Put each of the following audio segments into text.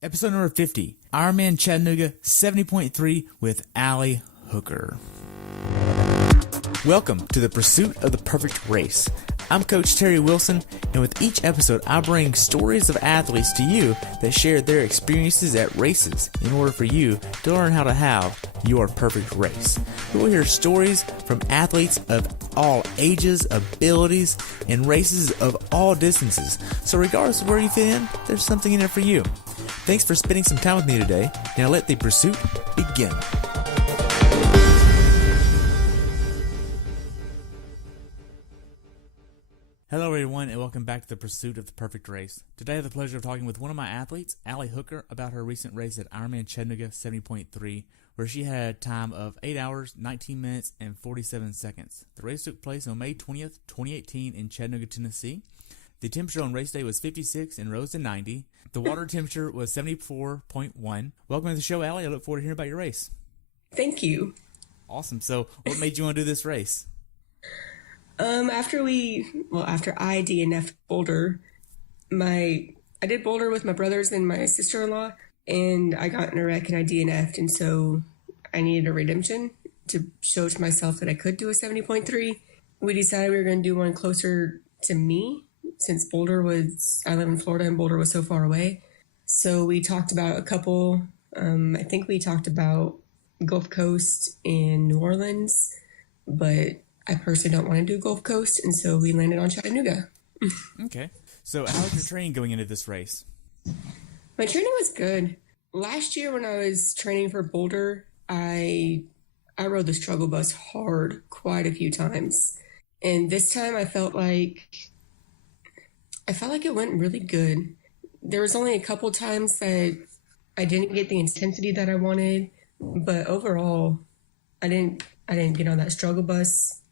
Episode number 50, Ironman Chattanooga 70.3 with Allie Hooker. Welcome to the pursuit of the perfect race. I'm Coach Terry Wilson, and with each episode, I bring stories of athletes to you that share their experiences at races in order for you to learn how to have your perfect race. You will hear stories from athletes of all ages, abilities, and races of all distances. So regardless of where you fit in, there's something in it for you. Thanks for spending some time with me today. Now let the pursuit begin. Hello everyone, and welcome back to the pursuit of the perfect race. Today I have the pleasure of talking with one of my athletes, Allie Hooker, about her recent race at Ironman Chattanooga 70.3, where she had a time of 8 hours, 19 minutes, and 47 seconds. The race took place on May 20th, 2018 in Chattanooga, Tennessee. The temperature on race day was 56 and rose to 90. The water temperature was 74.1. Welcome to the show, Allie. I look forward to hearing about your race. Thank you. Awesome. So what made you want to do this race? After I DNF'd Boulder, I did Boulder with my brothers and my sister-in-law, and I got in a wreck and I DNF'd, and so I needed a redemption to show to myself that I could do a 70.3. We decided we were going to do one closer to me, since I live in Florida and Boulder was so far away. So we talked about a couple, I think we talked about Gulf Coast and New Orleans, but I personally don't want to do Gulf Coast, and so we landed on Chattanooga. Okay. So how was your training going into this race? My training was good. Last year when I was training for Boulder, I rode the struggle bus hard quite a few times. And this time I felt like it went really good. There was only a couple times that I didn't get the intensity that I wanted, but overall, I didn't get on that struggle bus,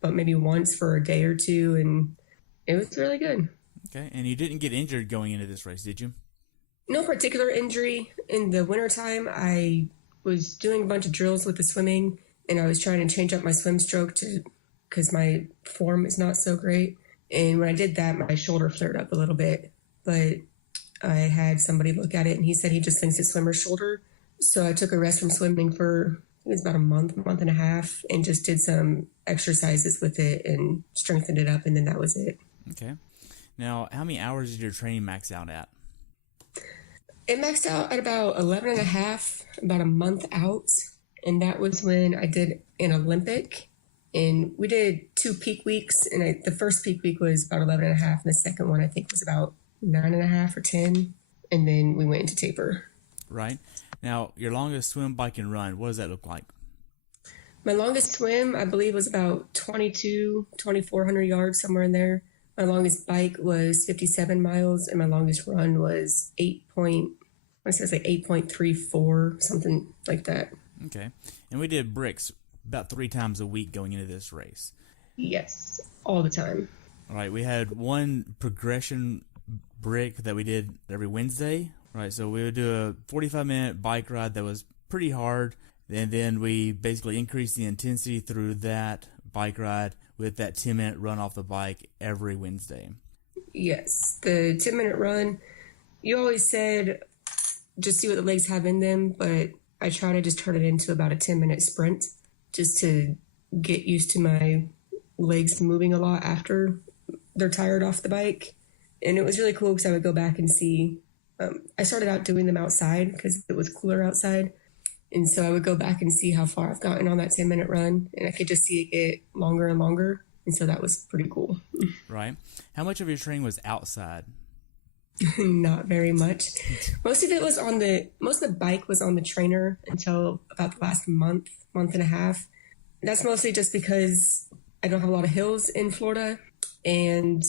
but maybe once for a day or two, and it was really good. Okay, and you didn't get injured going into this race, did you? No particular injury. In the wintertime, I was doing a bunch of drills with the swimming, and I was trying to change up my swim stroke because my form is not so great. And when I did that, my shoulder flared up a little bit, but I had somebody look at it, and he said he just thinks it's swimmer's shoulder. So I took a rest from swimming for, it was about a month and a half, and just did some exercises with it and strengthened it up, and then that was it. Okay. Now, how many hours did your training max out at? It maxed out at about 11 and a half, about a month out, and that was when I did an Olympic. And we did 2 peak weeks, and the first peak week was about 11 and a half, and the second one I think was about 9 and a half or 10, and then we went into taper. Right. Now, your longest swim, bike, and run, what does that look like? My longest swim, I believe, was about 2,400 yards, somewhere in there. My longest bike was 57 miles, and my longest run was 8.34, something like that. Okay. And we did bricks about 3 times a week going into this race. Yes, all the time. All right, we had one progression brick that we did every Wednesday. Right, so we would do a 45-minute bike ride that was pretty hard, and then we basically increased the intensity through that bike ride with that 10-minute run off the bike every Wednesday. Yes, the 10-minute run, you always said just see what the legs have in them, but I try to just turn it into about a 10-minute sprint just to get used to my legs moving a lot after they're tired off the bike. And it was really cool because I would go back and see. I started out doing them outside because it was cooler outside. And so I would go back and see how far I've gotten on that 10-minute run. And I could just see it get longer and longer. And so that was pretty cool. Right. How much of your training was outside? Not very much. Most of the bike was on the trainer until about the last month and a half. That's mostly just because I don't have a lot of hills in Florida, and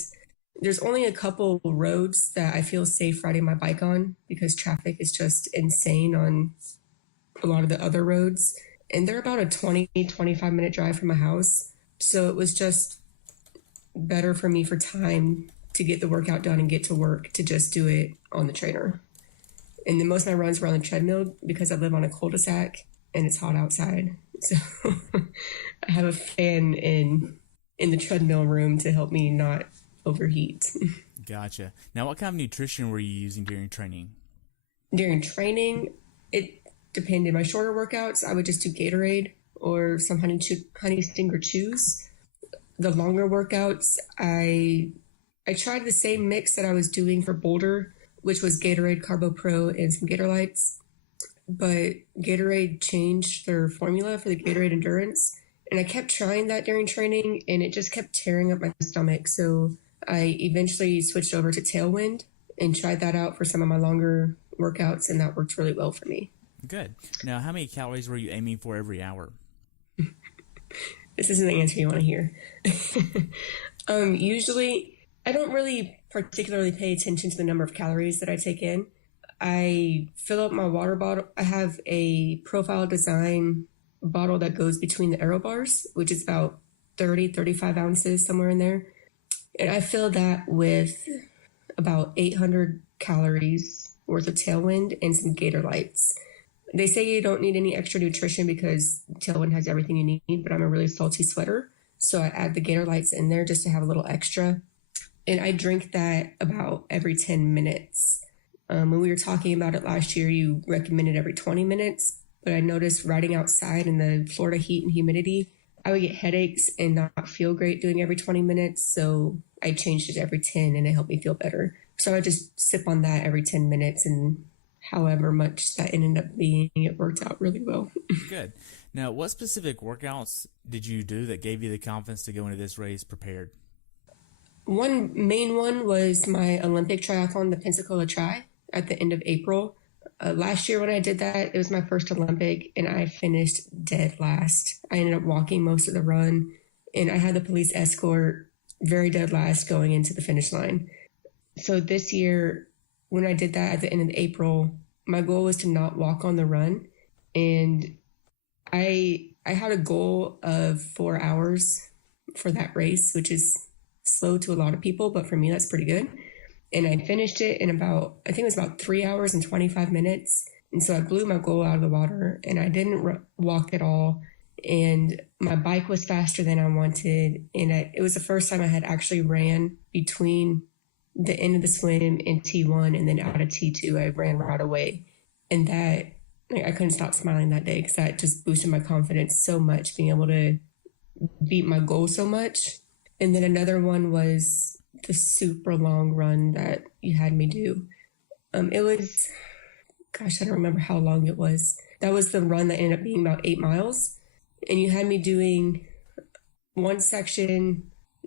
there's only a couple roads that I feel safe riding my bike on because traffic is just insane on a lot of the other roads. And they're about a 25 minute drive from my house. So it was just better for me for time to get the workout done and get to work to just do it on the trainer. And then most of my runs were on the treadmill because I live on a cul-de-sac and it's hot outside. So I have a fan in the treadmill room to help me not overheat. Gotcha. Now, what kind of nutrition were you using during training? During training, it depended. My shorter workouts, I would just do Gatorade or some honey stinger chews. The longer workouts, I tried the same mix that I was doing for Boulder, which was Gatorade, Carbo Pro, and some Gatorlights. But Gatorade changed their formula for the Gatorade Endurance. And I kept trying that during training, and it just kept tearing up my stomach. So I eventually switched over to Tailwind and tried that out for some of my longer workouts, and that worked really well for me. Good. Now, how many calories were you aiming for every hour? This isn't the answer you want to hear. Usually, I don't really particularly pay attention to the number of calories that I take in. I fill up my water bottle. I have a profile design bottle that goes between the aero bars, which is about 35 ounces, somewhere in there. And I fill that with about 800 calories worth of Tailwind and some Gatorlights. They say you don't need any extra nutrition because Tailwind has everything you need, but I'm a really salty sweater. So I add the Gatorlights in there just to have a little extra. And I drink that about every 10 minutes. When we were talking about it last year, you recommended every 20 minutes. But I noticed riding outside in the Florida heat and humidity, I would get headaches and not feel great doing every 20 minutes. So I changed it to every 10 and it helped me feel better. So I just sip on that every 10 minutes, and however much that ended up being, it worked out really well. Good. Now, what specific workouts did you do that gave you the confidence to go into this race prepared? One main one was my Olympic triathlon, the Pensacola Tri, at the end of April. Last year when I did that, it was my first Olympic, and I finished dead last. I ended up walking most of the run, and I had the police escort very dead last going into the finish line. So this year, when I did that at the end of April, my goal was to not walk on the run. And I had a goal of 4 hours for that race, which is slow to a lot of people, but for me, that's pretty good. And I finished it in I think it was about 3 hours and 25 minutes. And so I blew my goal out of the water, and I didn't walk at all. And my bike was faster than I wanted. And it was the first time I had actually ran between the end of the swim in T1 and then out of T2. I ran right away. And that, I couldn't stop smiling that day because that just boosted my confidence so much, being able to beat my goal so much. And then another one was the super long run that you had me do. It was, I don't remember how long it was. That was the run that ended up being about 8 miles. And you had me doing one section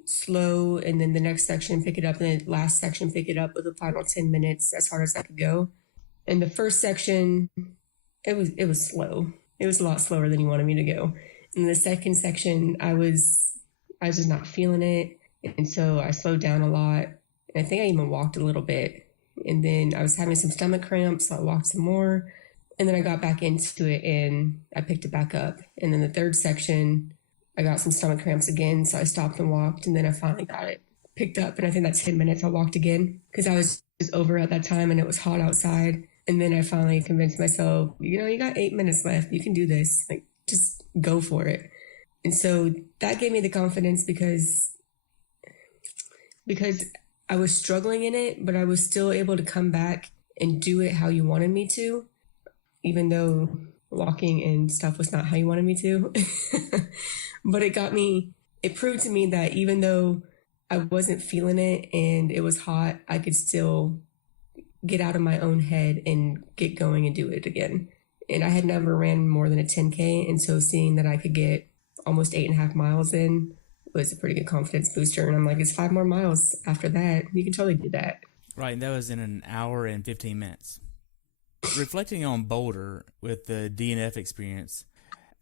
slow, and then the next section pick it up, and the last section pick it up with the final 10 minutes as hard as I could go. And the first section, it was slow. It was a lot slower than you wanted me to go. And the second section, I was just not feeling it. And so I slowed down a lot. And I think I even walked a little bit. And then I was having some stomach cramps, so I walked some more. And then I got back into it and I picked it back up. And then the third section, I got some stomach cramps again, so I stopped and walked, and then I finally got it picked up. And I think that 10 minutes I walked again because I was just over at that time and it was hot outside. And then I finally convinced myself, you got 8 minutes left. You can do this. Like, just go for it. And so that gave me the confidence because I was struggling in it, but I was still able to come back and do it how you wanted me to, even though walking and stuff was not how you wanted me to. But it proved to me that even though I wasn't feeling it and it was hot, I could still get out of my own head and get going and do it again. And I had never ran more than a 10K. And so seeing that I could get almost 8.5 miles in was a pretty good confidence booster. And I'm like, it's 5 more miles after that. You can totally do that. Right. And that was in an hour and 15 minutes. Reflecting on Boulder with the DNF experience,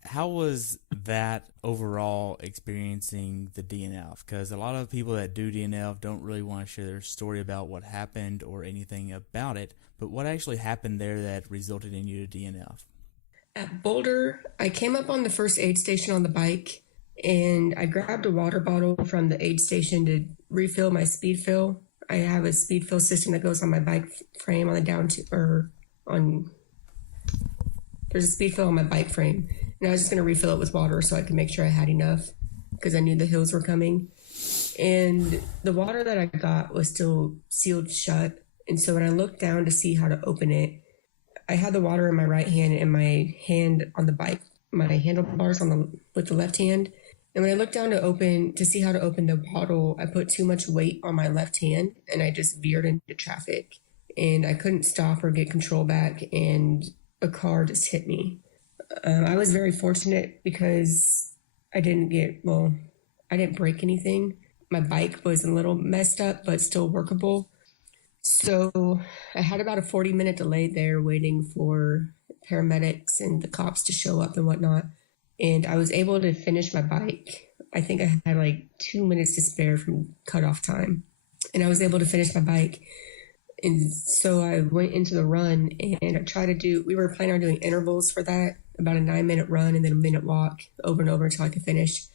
how was that overall experiencing the DNF? Because a lot of people that do DNF don't really want to share their story about what happened or anything about it, but what actually happened there that resulted in you to DNF? At Boulder, I came up on the first aid station on the bike, and I grabbed a water bottle from the aid station to refill my speed fill. I have a speed fill system that goes on my bike frame on the there's a speed fill on my bike frame, and I was just going to refill it with water so I could make sure I had enough because I knew the hills were coming. And the water that I got was still sealed shut. And so when I looked down to see how to open it, I had the water in my right hand and my hand on the bike, my handlebars with the left hand. And when I looked down to see how to open the bottle, I put too much weight on my left hand and I just veered into traffic. And I couldn't stop or get control back, and a car just hit me. I was very fortunate because I didn't break anything. My bike was a little messed up, but still workable. So I had about a 40-minute delay there waiting for paramedics and the cops to show up and whatnot. And I was able to finish my bike. I think I had like 2 minutes to spare from cutoff time. And I was able to finish my bike. And so I went into the run, and we were planning on doing intervals for that, about a 9-minute run and then a minute walk over and over until I could finish.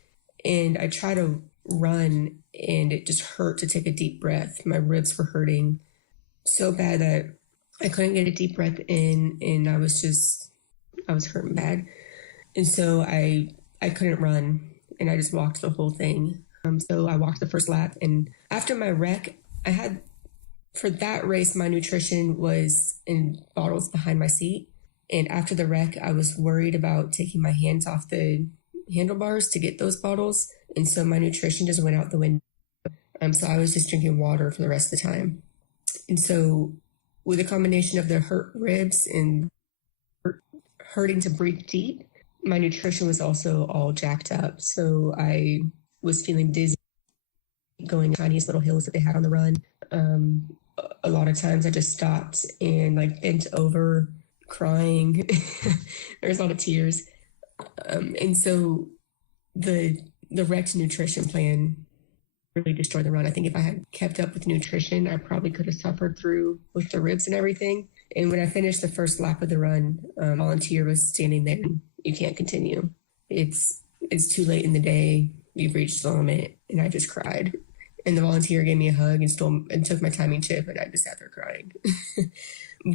And I tried to run, and it just hurt to take a deep breath. My ribs were hurting so bad that I couldn't get a deep breath in, and I was hurting bad. And so I couldn't run, and I just walked the whole thing. So I walked the first lap, and after my wreck, for that race, my nutrition was in bottles behind my seat. And after the wreck, I was worried about taking my hands off the handlebars to get those bottles. And so my nutrition just went out the window. So I was just drinking water for the rest of the time. And so with a combination of the hurt ribs and hurting to breathe deep, my nutrition was also all jacked up. So I was feeling dizzy going tiniest little hills that they had on the run. A lot of times I just stopped and like bent over crying. There was a lot of tears. And so the wrecked nutrition plan really destroyed the run. I think if I had kept up with nutrition, I probably could have suffered through with the ribs and everything. And when I finished the first lap of the run, a volunteer was standing there. You can't continue. It's too late in the day. You've reached the limit. And I just cried. And the volunteer gave me a hug and took my timing chip, and I just sat there crying.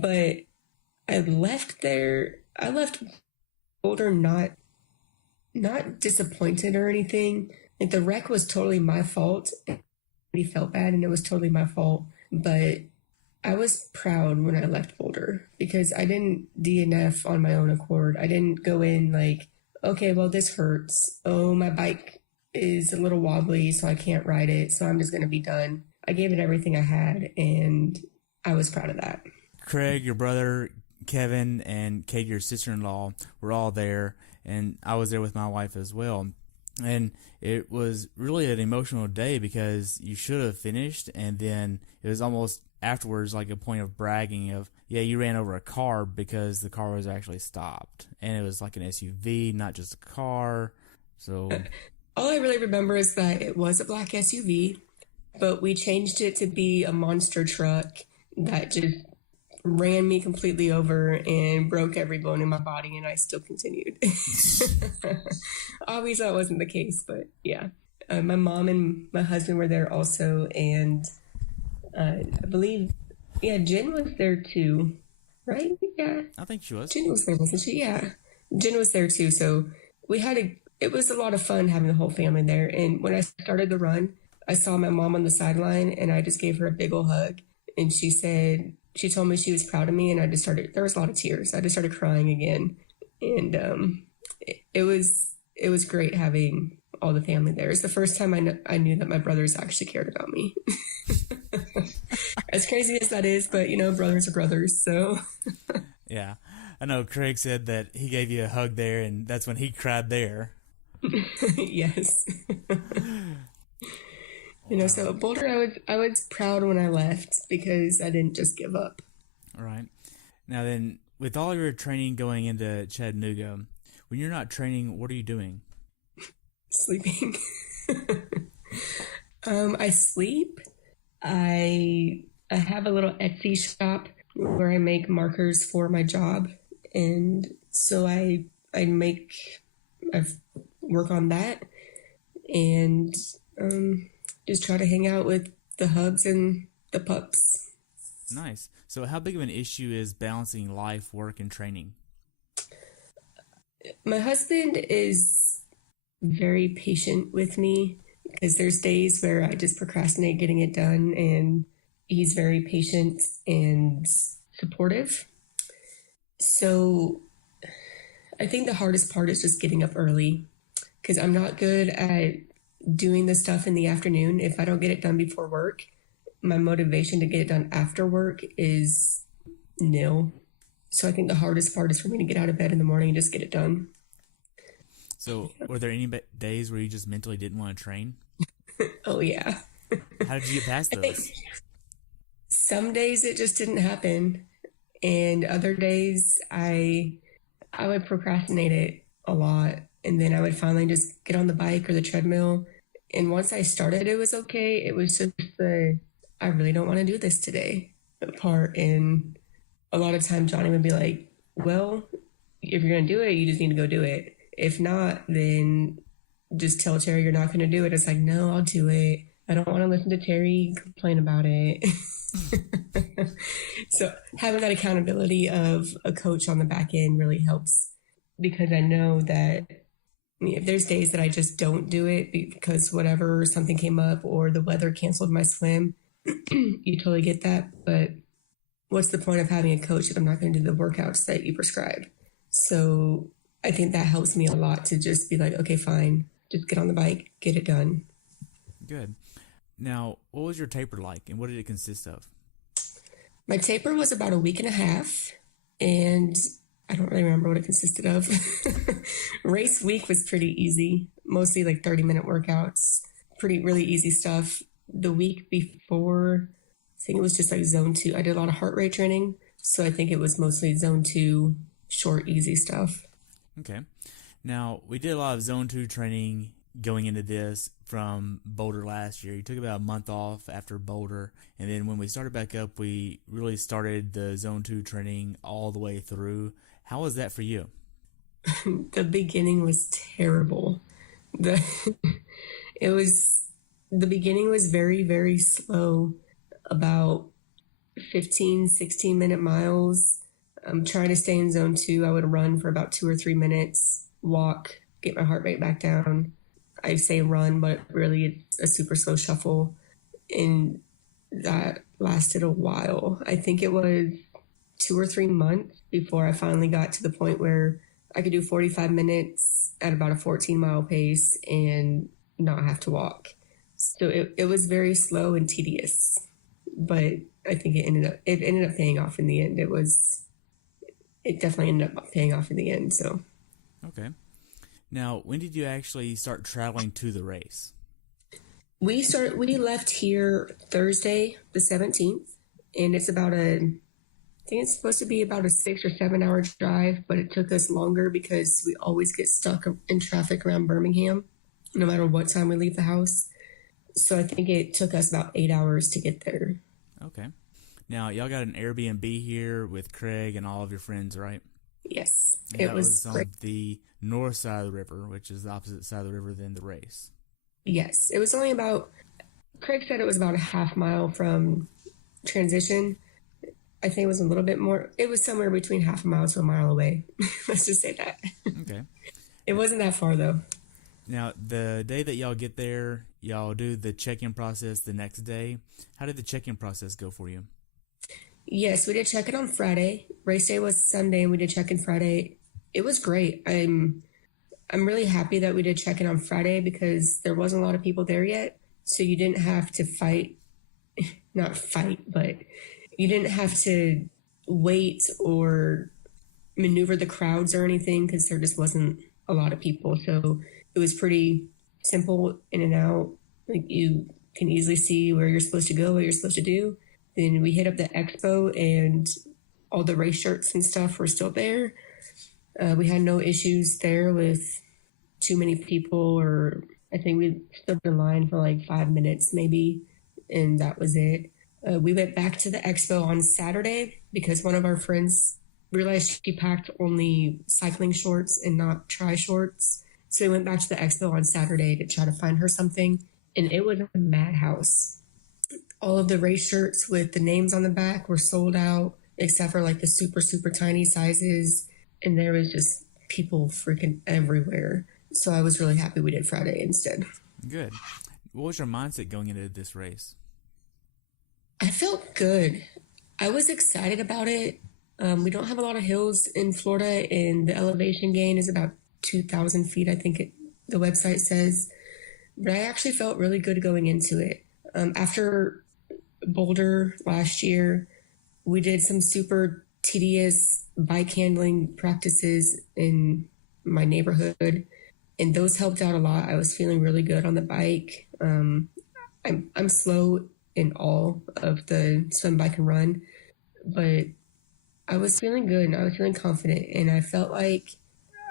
But I left Boulder not disappointed or anything. Like, the wreck was totally my fault. I felt bad, and it was totally my fault. But I was proud when I left Boulder because I didn't DNF on my own accord. I didn't go in like, okay, well, this hurts. Oh, my bike is a little wobbly, so I can't ride it, so I'm just going to be done. I gave it everything I had, and I was proud of that. Craig, your brother, Kevin, and Kate, your sister-in-law, were all there, and I was there with my wife as well. And it was really an emotional day because you should have finished, and then it was almost afterwards like a point of bragging of, yeah, you ran over a car because the car was actually stopped. And it was like an SUV, not just a car. So all I really remember is that it was a black SUV, but we changed it to be a monster truck that just ran me completely over and broke every bone in my body, and I still continued. Obviously, that wasn't the case, but yeah. My mom and my husband were there also, and I believe, Jen was there too, right? Yeah. I think she was. Jen was there, wasn't she? Yeah. Jen was there too, so it was a lot of fun having the whole family there. And when I started the run, I saw my mom on the sideline, and I just gave her a big old hug. And she told me she was proud of me, and there was a lot of tears. I just started crying again. And it was great having all the family there. It's the first time I knew that my brothers actually cared about me. As crazy as that is, but brothers are brothers, so. Yeah. I know Craig said that he gave you a hug there, and that's when he cried there. Yes. So Boulder, I was proud when I left because I didn't just give up. All right. Now then, with all your training going into Chattanooga, when you're not training, what are you doing? Sleeping. I sleep. I have a little Etsy shop where I make markers for my job, and so I work on that, and just try to hang out with the hubs and the pups. Nice. So how big of an issue is balancing life, work, and training? My husband is very patient with me because there's days where I just procrastinate getting it done, and he's very patient and supportive. So I think the hardest part is just getting up early because I'm not good at doing the stuff in the afternoon. If I don't get it done before work, my motivation to get it done after work is nil. So I think the hardest part is for me to get out of bed in the morning and just get it done. So, were there any days where you just mentally didn't want to train? Oh, yeah. How did you get past those? Some days it just didn't happen. And other days I would procrastinate it a lot. And then I would finally just get on the bike or the treadmill. And once I started, it was okay. It was just I really don't want to do this today part. And a lot of times Johnny would be like, well, if you're going to do it, you just need to go do it. If not, then just tell Terry you're not going to do it. It's like, no, I'll do it. I don't want to listen to Terry complain about it. So having that accountability of a coach on the back end really helps because I know that if there's days that I just don't do it because whatever, something came up or the weather canceled my swim, you totally get that. But what's the point of having a coach if I'm not going to do the workouts that you prescribe? So I think that helps me a lot to just be like, okay, fine, just get on the bike, get it done. Good. Now, what was your taper like and what did it consist of? My taper was about a week and a half, and I don't really remember what it consisted of. Race week was pretty easy, mostly like 30-minute workouts, really easy stuff. The week before, I think it was just like zone 2. I did a lot of heart rate training, so I think it was mostly zone 2, short, easy stuff. Okay. Now, we did a lot of zone 2 training going into this from Boulder last year. You took about a month off after Boulder, and then when we started back up, we really started the zone 2 training all the way through. How was that for you? The beginning was terrible. The beginning was very, very slow, about 15, 16-minute miles. I'm trying to stay in zone 2. I would run for about 2 or 3 minutes, walk, get my heart rate back down. I say run, but really it's a super slow shuffle. And that lasted a while. I think it was 2 or 3 months before I finally got to the point where I could do 45 minutes at about a 14-mile pace and not have to walk. So it was very slow and tedious, but I think it ended up paying off in the end. It definitely ended up paying off in the end. So, okay. Now, when did you actually start traveling to the race? We left here Thursday, the 17th, and it's about I think it's supposed to be about a 6 or 7 hour drive, but it took us longer because we always get stuck in traffic around Birmingham, no matter what time we leave the house. So I think it took us about 8 hours to get there. Okay. Now, y'all got an Airbnb here with Craig and all of your friends, right? Yes. And it was on the north side of the river, which is the opposite side of the river than the race. Yes. It was only Craig said it was about a half mile from transition. I think it was a little bit more. It was somewhere between half a mile to a mile away. Let's just say that. Okay. It wasn't that far, though. Now, the day that y'all get there, y'all do the check-in process the next day. How did the check-in process go for you? Yes, we did check-in on Friday. Race day was Sunday, and we did check-in Friday. It was great. I'm really happy that we did check-in on Friday because there wasn't a lot of people there yet. So you didn't have to not fight, but you didn't have to wait or maneuver the crowds or anything because there just wasn't a lot of people. So it was pretty simple in and out. Like you can easily see where you're supposed to go, what you're supposed to do. Then we hit up the expo and all the race shirts and stuff were still there. We had no issues there with too many people, or I think we stood in line for like 5 minutes maybe, and that was it. We went back to the expo on Saturday because one of our friends realized she packed only cycling shorts and not tri shorts. So we went back to the expo on Saturday to try to find her something, and it was a madhouse. All of the race shirts with the names on the back were sold out, except for like the super, super tiny sizes. And there was just people freaking everywhere. So I was really happy we did Friday instead. Good. What was your mindset going into this race? I felt good. I was excited about it. We don't have a lot of hills in Florida, and the elevation gain is about 2,000 feet, I think the website says. But I actually felt really good going into it. After Boulder last year, we did some super tedious bike handling practices in my neighborhood, and those helped out a lot. I was feeling really good on the bike. I'm slow in all of the swim, bike, and run, but I was feeling good and I was feeling confident, and I felt like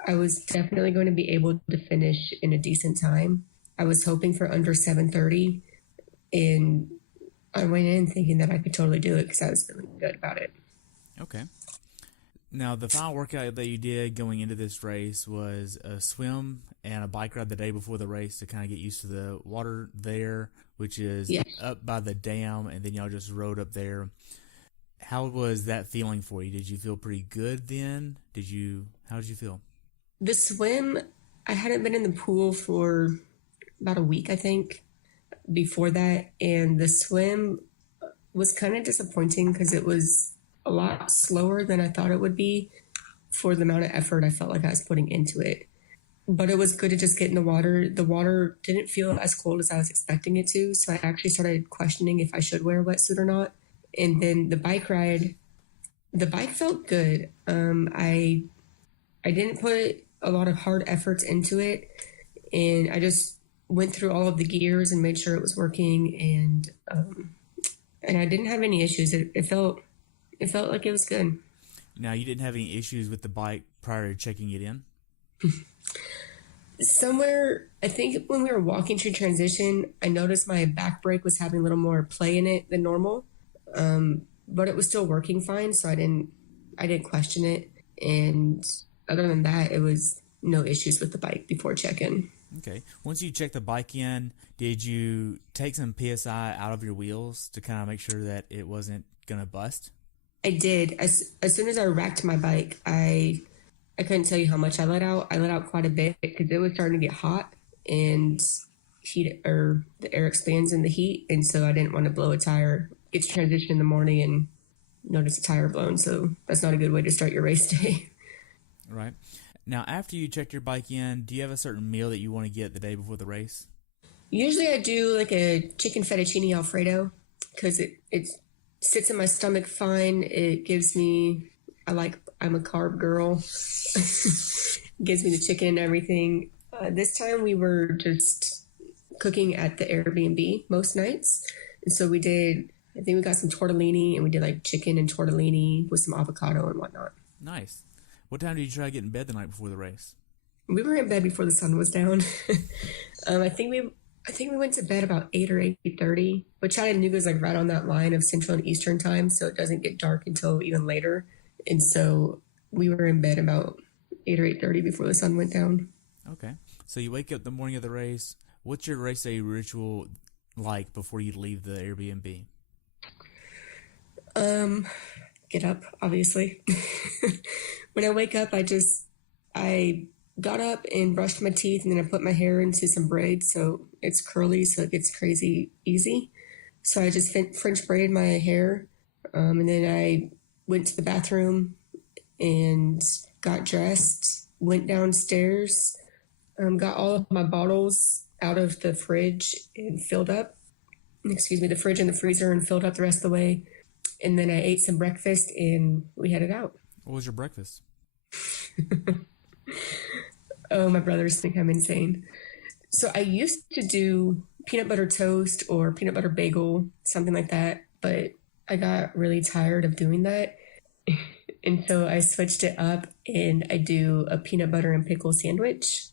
I was definitely going to be able to finish in a decent time. I was hoping for under 7:30, and I went in thinking that I could totally do it because I was feeling good about it. Okay. Now, the final workout that you did going into this race was a swim and a bike ride the day before the race to kind of get used to the water there, which is up by the dam, and then y'all just rode up there. How was that feeling for you? Did you feel pretty good then? How did you feel? The swim, I hadn't been in the pool for about a week, I think, before that. And the swim was kind of disappointing because it was a lot slower than I thought it would be for the amount of effort I felt like I was putting into it. But it was good to just get in the water. The water didn't feel as cold as I was expecting it to, so I actually started questioning if I should wear a wetsuit or not. And then the bike ride, the bike felt good. I didn't put a lot of hard efforts into it, and I just went through all of the gears and made sure it was working, and I didn't have any issues. It felt like it was good. Now, you didn't have any issues with the bike prior to checking it in? Somewhere, I think when we were walking through transition, I noticed my back brake was having a little more play in it than normal, but it was still working fine, so I didn't question it. And other than that, it was no issues with the bike before check-in. Okay. Once you checked the bike in, did you take some PSI out of your wheels to kind of make sure that it wasn't going to bust? I did. As soon as I racked my bike, I couldn't tell you how much I let out. I let out quite a bit because it was starting to get hot, and the air expands in the heat, and so I didn't want to blow a tire. Get to transition in the morning and notice a tire blown, so that's not a good way to start your race day. Right. Now, after you checked your bike in, do you have a certain meal that you want to get the day before the race? Usually I do like a chicken fettuccine Alfredo because it sits in my stomach fine. It gives me, I'm a carb girl. Gives me the chicken and everything. This time we were just cooking at the Airbnb most nights. And so I think we got some tortellini, and we did like chicken and tortellini with some avocado and whatnot. Nice. What time did you try to get in bed the night before the race? We were in bed before the sun was down. I think we went to bed about 8 or 8:30. But Chattanooga is like right on that line of Central and Eastern time, so it doesn't get dark until even later. And so we were in bed about 8 or 8:30 before the sun went down. Okay. So you wake up the morning of the race. What's your race day ritual like before you leave the Airbnb? Get up, obviously. When I wake up, I got up and brushed my teeth, and then I put my hair into some braids so it's curly, so it gets crazy easy. So I just French braided my hair, and then I went to the bathroom and got dressed, went downstairs, got all of my bottles out of the fridge and the fridge and the freezer, and filled up the rest of the way. And then I ate some breakfast, and we headed out. What was your breakfast? Oh, my brothers think I'm insane. So I used to do peanut butter toast or peanut butter bagel, something like that. But I got really tired of doing that. And so I switched it up, and I do a peanut butter and pickle sandwich.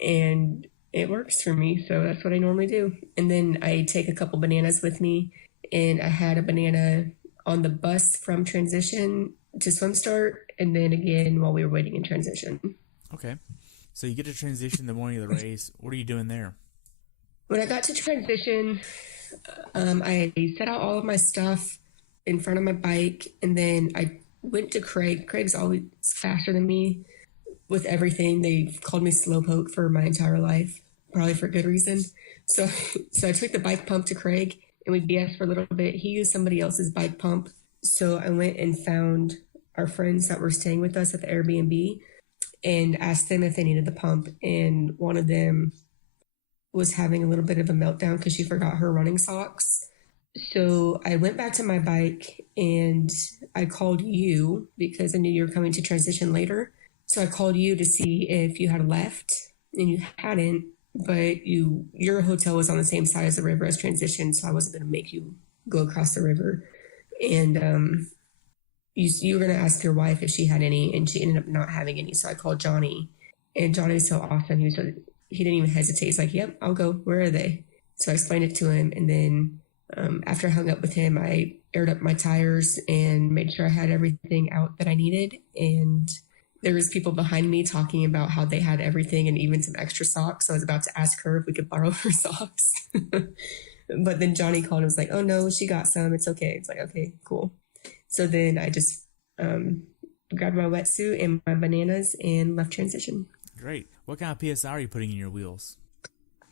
And it works for me. So that's what I normally do. And then I take a couple bananas with me. And I had a banana on the bus from transition to swim start, and then again while we were waiting in transition. Okay. So you get to transition the morning of the race. What are you doing there? When I got to transition, I set out all of my stuff in front of my bike, and then I went to Craig. Craig's always faster than me with everything. They've called me slowpoke for my entire life, probably for good reason. So I took the bike pump to Craig, and we BS for a little bit. He used somebody else's bike pump. So I went and found our friends that were staying with us at the Airbnb and asked them if they needed the pump. And one of them was having a little bit of a meltdown because she forgot her running socks. So I went back to my bike and I called you because I knew you were coming to transition later. So I called you to see if you had left, and you hadn't, but your hotel was on the same side as the river as transition, so I wasn't going to make you go across the river. And you were going to ask your wife if she had any, and she ended up not having any. So I called Johnny, and Johnny was so awesome. He didn't even hesitate. He's like, "Yep, I'll go. Where are they?" So I explained it to him, and then after I hung up with him, I aired up my tires and made sure I had everything out that I needed. And there was people behind me talking about how they had everything and even some extra socks. So I was about to ask her if we could borrow her socks. But then Johnny called and was like, "Oh no, she got some. It's okay." It's like, okay, cool. So then I just grabbed my wetsuit and my bananas and left transition. Great. What kind of PSI are you putting in your wheels?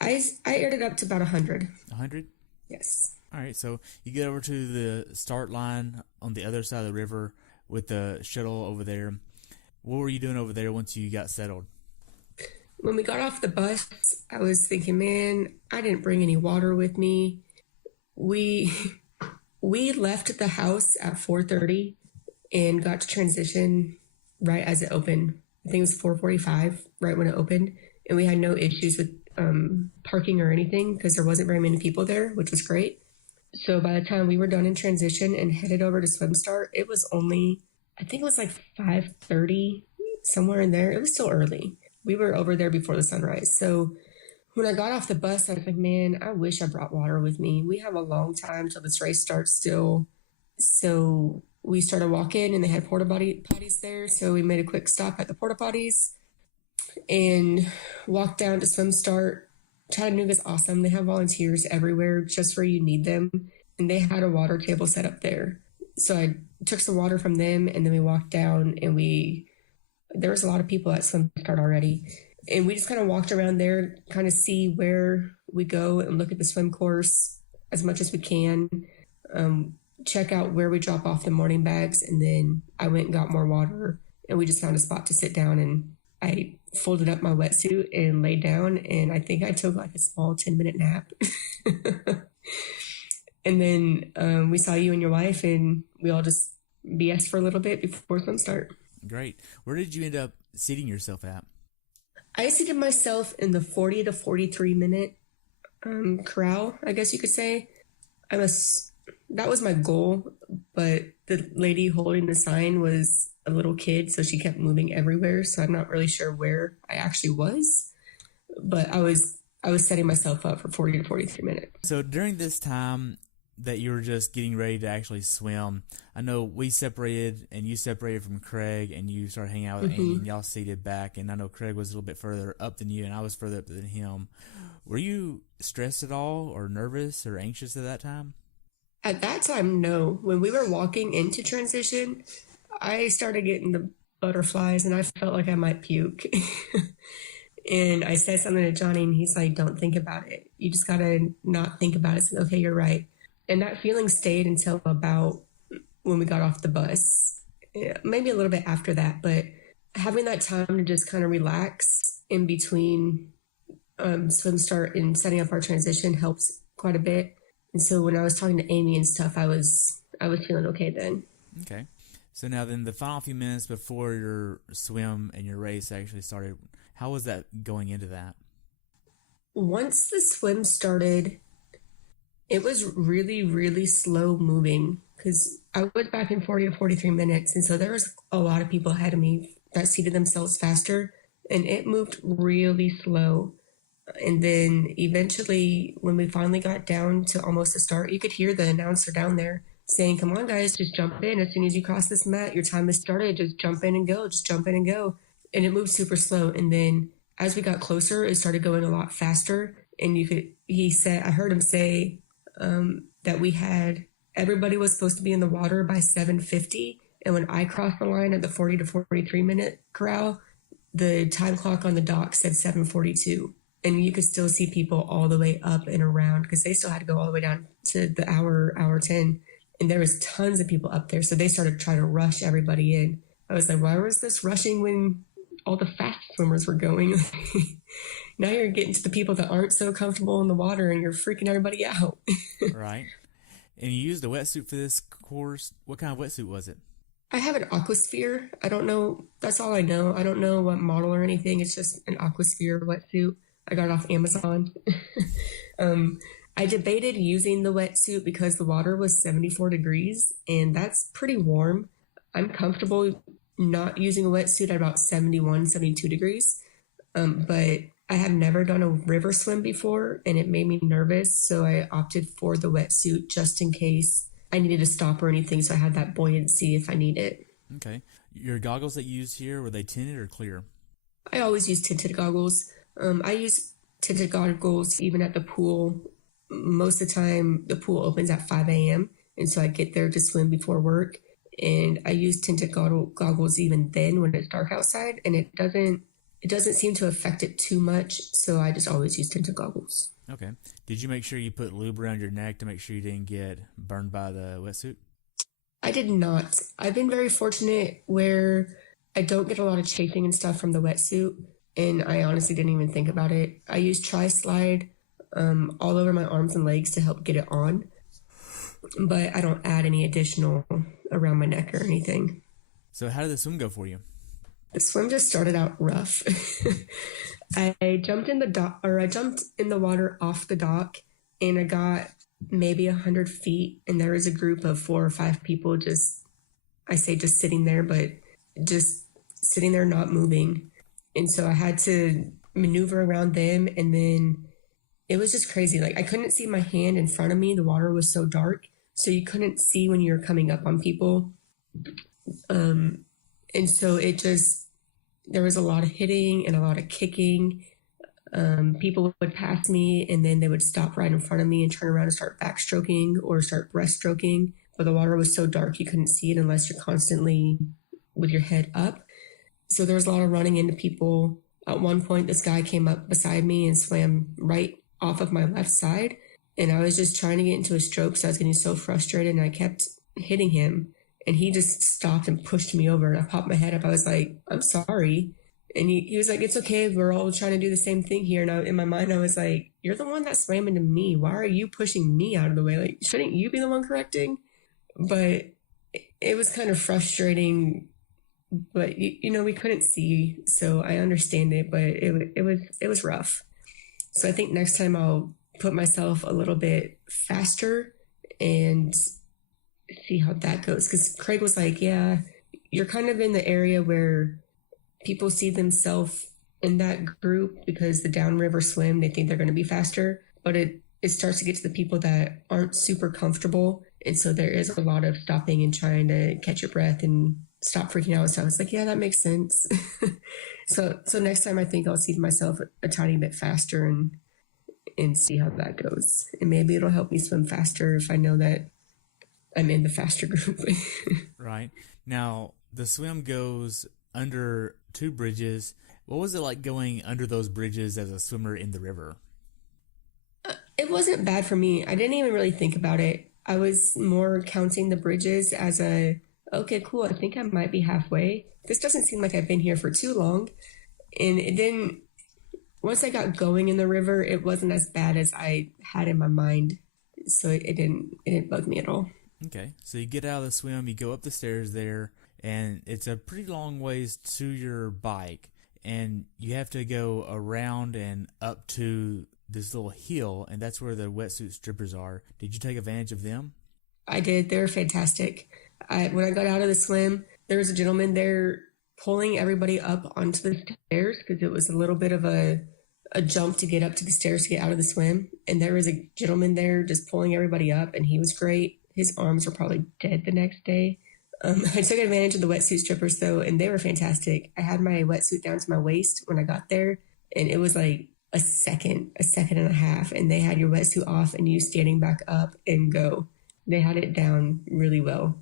I aired it up to about 100. 100? Yes. All right, so you get over to the start line on the other side of the river with the shuttle over there. What were you doing over there once you got settled? When we got off the bus, I was thinking, man, I didn't bring any water with me. We left the house at 4:30 and got to transition right as it opened. I think it was 4:45, right when it opened. And we had no issues with parking or anything because there wasn't very many people there, which was great. So by the time we were done in transition and headed over to swim start, it was only, I think it was like 5:30, somewhere in there. It was still early. We were over there before the sunrise. So when I got off the bus, I was like, man, I wish I brought water with me. We have a long time till this race starts still. So we started walking and they had porta potties there. So we made a quick stop at the porta potties and walked down to swim start. Chattanooga's awesome. They have volunteers everywhere just where you need them. And they had a water table set up there. So I took some water from them and then we walked down and there was a lot of people at swim start already. And we just kind of walked around there, kind of see where we go and look at the swim course as much as we can. Check out where we drop off the morning bags. And then I went and got more water and we just found a spot to sit down, and I folded up my wetsuit and laid down, and I think I took like a small 10-minute nap. And then we saw you and your wife, and we all just BS for a little bit before swim start. Great. Where did you end up seating yourself at? I seated myself in the 40 to 43 minute corral, I guess you could say. That was my goal, but the lady holding the sign was a little kid, so she kept moving everywhere. So I'm not really sure where I actually was, but I was setting myself up for 40 to 43 minutes. So during this time that you were just getting ready to actually swim, I know we separated and you separated from Craig and you started hanging out with Amy and y'all seated back, and I know Craig was a little bit further up than you and I was further up than him. Were you stressed at all or nervous or anxious at that time? At that time, no. When we were walking into transition, I started getting the butterflies and I felt like I might puke. And I said something to Johnny and he's like, "Don't think about it. You just got to not think about it." So, okay, you're right. And that feeling stayed until about when we got off the bus, maybe a little bit after that. But having that time to just kind of relax in between swim start and setting up our transition helps quite a bit. And so when I was talking to Amy and stuff, I was feeling okay then. Okay. So now then the final few minutes before your swim and your race actually started, how was that going into that? Once the swim started, it was really, really slow moving because I was back in 40 to 43 minutes. And so there was a lot of people ahead of me that seated themselves faster, and it moved really slow. And then eventually, when we finally got down to almost the start, you could hear the announcer down there saying, "Come on, guys, just jump in. As soon as you cross this mat, your time has started. Just jump in and go. Just jump in and go." And it moved super slow. And then as we got closer, it started going a lot faster. And I heard him say that everybody was supposed to be in the water by 7:50. And when I crossed the line at the 40 to 43 minute corral, the time clock on the dock said 7:42. And you could still see people all the way up and around because they still had to go all the way down to the hour 10. and there was tons of people up there. So they started trying to rush everybody in. I was like, why was this rushing when all the fast swimmers were going? Now you're getting to the people that aren't so comfortable in the water and you're freaking everybody out. Right. And you used a wetsuit for this course. What kind of wetsuit was it? I have an Aquasphere. I don't know. That's all I know. I don't know what model or anything. It's just an Aquasphere wetsuit. I got it off Amazon. I debated using the wetsuit because the water was 74 degrees, and that's pretty warm. I'm comfortable not using a wetsuit at about 71, 72 degrees. But I have never done a river swim before, and it made me nervous. So I opted for the wetsuit just in case I needed to stop or anything. So I had that buoyancy if I need it. Okay. Your goggles that you used here, were they tinted or clear? I always use tinted goggles. I use tinted goggles even at the pool. Most of the time, the pool opens at 5 a.m. And so I get there to swim before work. And I use tinted goggles even then when it's dark outside. And it doesn't seem to affect it too much. So I just always use tinted goggles. Okay. Did you make sure you put lube around your neck to make sure you didn't get burned by the wetsuit? I did not. I've been very fortunate where I don't get a lot of chafing and stuff from the wetsuit. And I honestly didn't even think about it. I use Tri-Slide all over my arms and legs to help get it on. But I don't add any additional around my neck or anything. So how did the swim go for you? The swim just started out rough. I jumped in the water off the dock, and I got maybe 100 feet, and there was a group of 4 or 5 people just sitting there, but just sitting there not moving. And so I had to maneuver around them, and then it was just crazy. Like, I couldn't see my hand in front of me. The water was so dark, so you couldn't see when you were coming up on people. And so there was a lot of hitting and a lot of kicking. People would pass me, and then they would stop right in front of me and turn around and start backstroking or start breaststroking. But the water was so dark, you couldn't see it unless you're constantly with your head up. So there was a lot of running into people. At one point, this guy came up beside me and swam right off of my left side. And I was just trying to get into a stroke, so I was getting so frustrated, and I kept hitting him. And he just stopped and pushed me over, and I popped my head up. I was like, I'm sorry. And he was like, it's okay. We're all trying to do the same thing here. And in my mind, I was like, you're the one that swam into me. Why are you pushing me out of the way? Like, shouldn't you be the one correcting? But it was kind of frustrating. But, we couldn't see. So I understand it, but it was rough. So I think next time I'll put myself a little bit faster and see how that goes. Because Craig was like, yeah, you're kind of in the area where people see themselves in that group because the downriver swim, they think they're going to be faster. But it starts to get to the people that aren't super comfortable. And so there is a lot of stopping and trying to catch your breath and stop freaking out and stuff. It's like, yeah, that makes sense. So next time I think I'll see myself a tiny bit faster and see how that goes. And maybe it'll help me swim faster if I know that I'm in the faster group. Right. Now, the swim goes under 2 bridges. What was it like going under those bridges as a swimmer in the river? It wasn't bad for me. I didn't even really think about it. I was more counting the bridges as okay, cool, I think I might be halfway. This doesn't seem like I've been here for too long. And once I got going in the river, it wasn't as bad as I had in my mind. So it didn't bug me at all. Okay, so you get out of the swim, you go up the stairs there, and it's a pretty long ways to your bike, and you have to go around and up to this little hill, and that's where the wetsuit strippers are. Did you take advantage of them? I did. They were fantastic. When I got out of the swim, there was a gentleman there pulling everybody up onto the stairs because it was a little bit of a jump to get up to the stairs to get out of the swim. And there was a gentleman there just pulling everybody up, and he was great. His arms were probably dead the next day. I took advantage of the wetsuit strippers, though, and they were fantastic. I had my wetsuit down to my waist when I got there, and it was like a second and a half, and they had your wetsuit off and you standing back up and go. They had it down really well.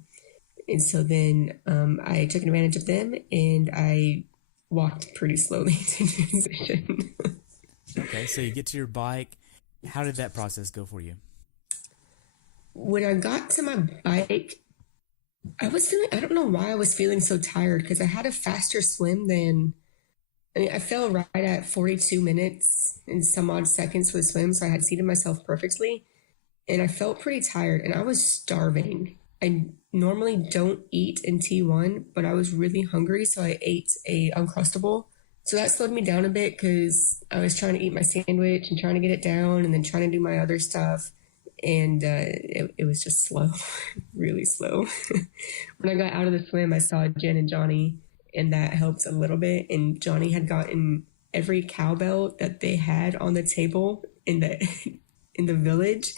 And so then I took advantage of them, and I walked pretty slowly to transition. Okay, so you get to your bike. How did that process go for you? when I got to my bike, I don't know why I was feeling so tired because I had a faster swim I fell right at 42 minutes and some odd seconds for the swim. So I had seated myself perfectly and I felt pretty tired and I was starving. I normally don't eat in T1, but I was really hungry. So I ate a Uncrustable. So that slowed me down a bit because I was trying to eat my sandwich and trying to get it down and then trying to do my other stuff. And it was just slow, really slow. When I got out of the swim, I saw Jen and Johnny, and that helped a little bit. And Johnny had gotten every cowbell that they had on the table in the in the village.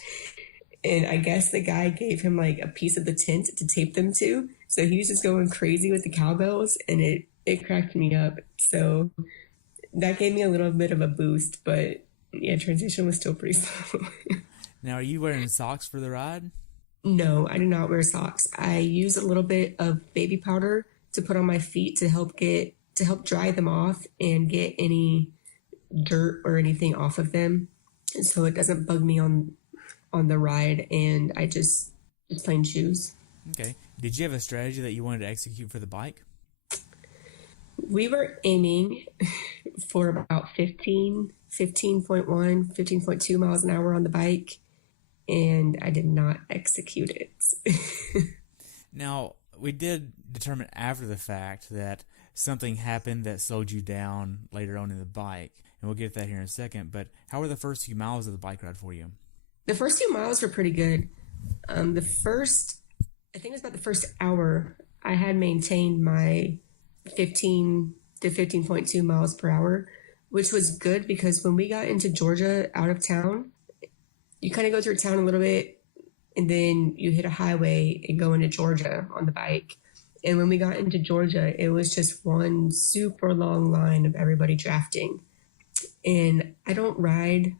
And I guess the guy gave him like a piece of the tent to tape them to. So he was just going crazy with the cowbells, and it cracked me up. So that gave me a little bit of a boost, but yeah, transition was still pretty slow. Now, are you wearing socks for the ride? No, I do not wear socks. I use a little bit of baby powder to put on my feet to help dry them off and get any dirt or anything off of them, so it doesn't bug me on the ride. And I just plain shoes. Okay. Did you have a strategy that you wanted to execute for the bike? We were aiming for about 15.1, 15.2 miles an hour on the bike, and I did not execute it. Now, we did determine after the fact that something happened that slowed you down later on in the bike, and we'll get to that here in a second, but how were the first few miles of the bike ride for you? The first few miles were pretty good. I think it was about the first hour, I had maintained my 15 to 15.2 miles per hour, which was good because when we got into Georgia out of town, you kind of go through town a little bit and then you hit a highway and go into Georgia on the bike. And when we got into Georgia, it was just one super long line of everybody drafting. And I don't ride.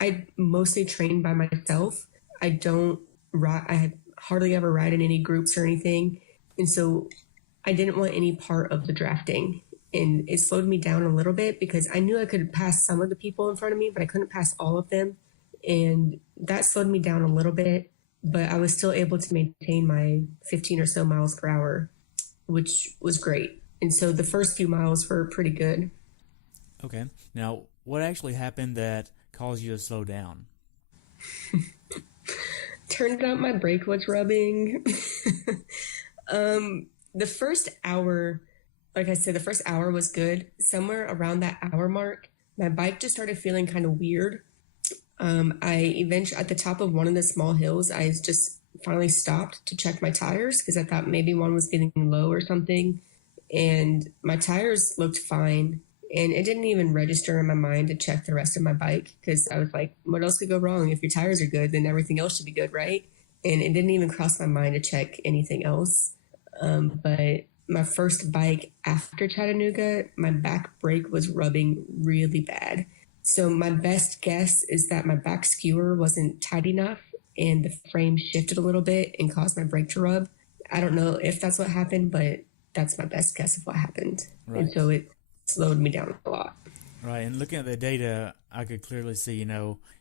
I mostly train by myself. I don't ride. I hardly ever ride in any groups or anything. And so I didn't want any part of the drafting. And it slowed me down a little bit because I knew I could pass some of the people in front of me, but I couldn't pass all of them. And that slowed me down a little bit, but I was still able to maintain my 15 or so miles per hour, which was great. And so the first few miles were pretty good. Okay. Now, what actually happened that caused you to slow down? Turns out my brake was rubbing. The first hour, like I said, the first hour was good. Somewhere around that hour mark, my bike just started feeling kind of weird. I eventually, at the top of one of the small hills, I just finally stopped to check my tires because I thought maybe one was getting low or something. And my tires looked fine. And it didn't even register in my mind to check the rest of my bike because I was like, what else could go wrong? If your tires are good, then everything else should be good, right? And it didn't even cross my mind to check anything else. But my first bike after Chattanooga, my back brake was rubbing really bad. So my best guess is that my back skewer wasn't tight enough and the frame shifted a little bit and caused my brake to rub. I don't know if that's what happened, but that's my best guess of what happened. Right. And so it slowed me down a lot. Right. And looking at the data, I could clearly see,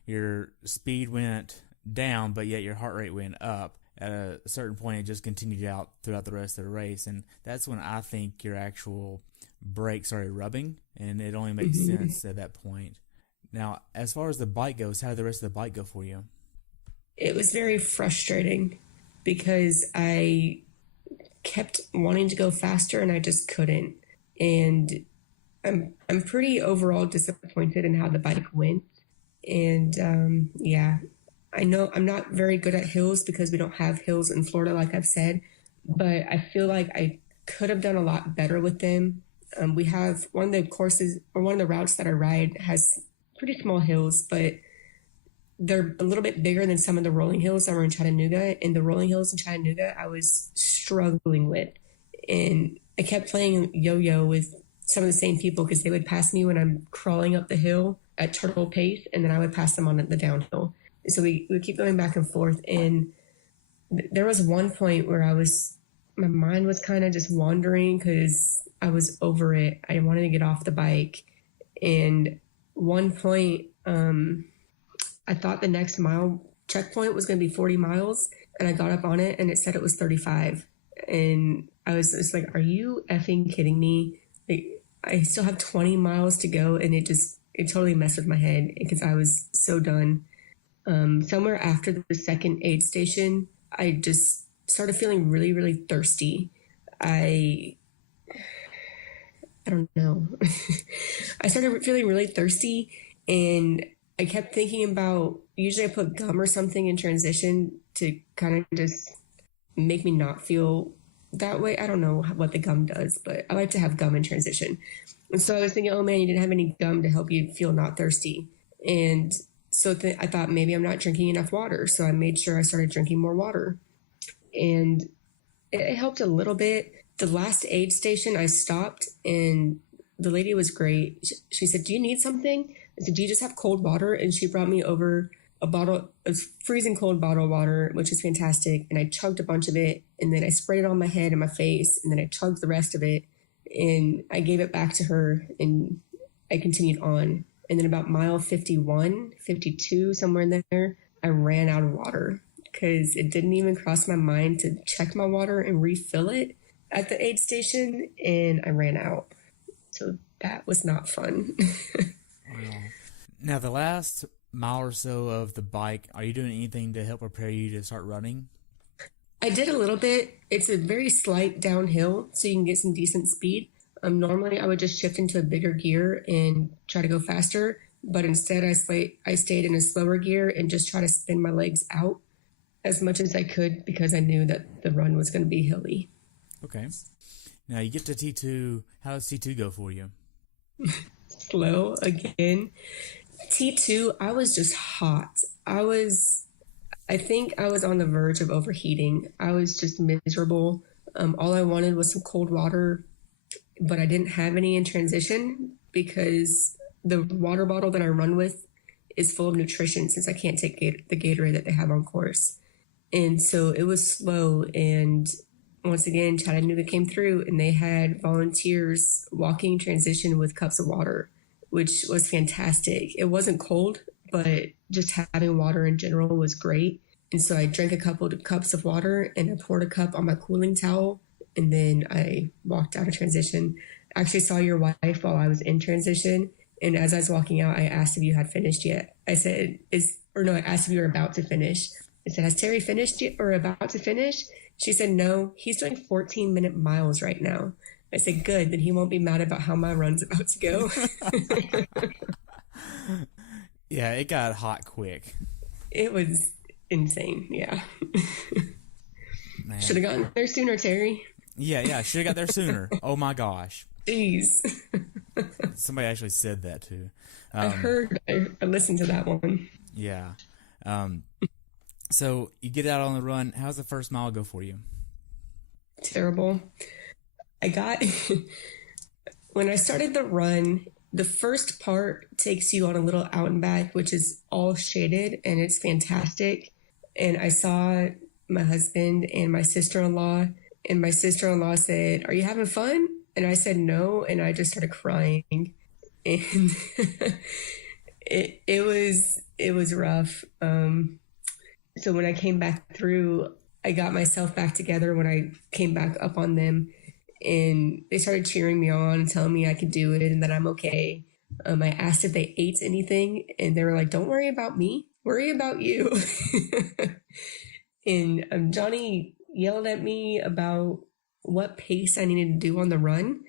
your speed went down, but yet your heart rate went up. At a certain point, it just continued out throughout the rest of the race. And that's when I think your actual brake started rubbing, and it only makes sense at that point. Now, as far as the bike goes, how did the rest of the bike go for you? It was very frustrating because I kept wanting to go faster and I just couldn't. And I'm pretty overall disappointed in how the bike went. And I know I'm not very good at hills because we don't have hills in Florida, like I've said, but I feel like I could have done a lot better with them. We have one of the courses or one of the routes that I ride has pretty small hills, but they're a little bit bigger than some of the rolling hills that were in Chattanooga. And the rolling hills in Chattanooga, I was struggling with. And I kept playing yo-yo with some of the same people because they would pass me when I'm crawling up the hill at turtle pace, and then I would pass them on the downhill. So we would keep going back and forth. And there was one point where my mind was kind of just wandering because I was over it. I wanted to get off the bike. And one point, I thought the next mile checkpoint was going to be 40 miles. and I got up on it and it said it was 35. And I was just like, are you effing kidding me? Like, I still have 20 miles to go, and it totally messed with my head because I was so done. Somewhere after the second aid station, I just started feeling really, really thirsty. I don't know. I started feeling really thirsty, and I kept thinking about, usually I put gum or something in transition to kind of just make me not feel that way. I don't know what the gum does, but I like to have gum in transition. And so I was thinking, oh man, you didn't have any gum to help you feel not thirsty. And so I thought maybe I'm not drinking enough water. So I made sure I started drinking more water. And it helped a little bit. The last aid station, I stopped, and the lady was great. She said, do you need something? I said, do you just have cold water? And she brought me over a bottle of freezing cold bottle of water, which is fantastic. And I chugged a bunch of it, and then I sprayed it on my head and my face, and then I chugged the rest of it, and I gave it back to her, and I continued on. And then about mile 51, 52, somewhere in there, I ran out of water because it didn't even cross my mind to check my water and refill it at the aid station, and I ran out. So that was not fun. Wow. Now, the last mile or so of the bike, are you doing anything to help prepare you to start running? I did a little bit. It's a very slight downhill, so you can get some decent speed. Normally, I would just shift into a bigger gear and try to go faster, but instead I stayed in a slower gear and just try to spin my legs out as much as I could because I knew that the run was going to be hilly. Okay. Now, you get to T2. How does T2 go for you? Slow again. T2, I was just hot. I think I was on the verge of overheating. I was just miserable. All I wanted was some cold water, but I didn't have any in transition because the water bottle that I run with is full of nutrition since I can't take the Gatorade that they have on course. And so it was slow. And once again, Chattanooga came through and they had volunteers walking transition with cups of water, which was fantastic. It wasn't cold, but just having water in general was great. And so I drank a couple of cups of water and I poured a cup on my cooling towel. And then I walked out of transition. I actually saw your wife while I was in transition. And as I was walking out, I asked if you had finished yet. I said, I asked if you were about to finish. I said, has Terry finished yet or about to finish? She said, no, he's doing 14-minute miles right now. I said, good, then he won't be mad about how my run's about to go. Yeah, it got hot quick. It was insane, yeah. Should have gotten there sooner, Terry. Yeah, should have got there sooner. Oh my gosh. Jeez. Somebody actually said that too. I listened to that one. Yeah. So you get out on the run. How's the first mile go for you? Terrible. When I started the run, the first part takes you on a little out and back, which is all shaded, and it's fantastic. And I saw my husband and my sister-in-law, and my sister-in-law said, "Are you having fun?" And I said no, and I just started crying. And it was rough. So when I came back through, I got myself back together when I came back up on them, and they started cheering me on and telling me I could do it and that I'm okay. I asked if they ate anything, and they were like, "Don't worry about me, worry about you." And Johnny yelled at me about what pace I needed to do on the run.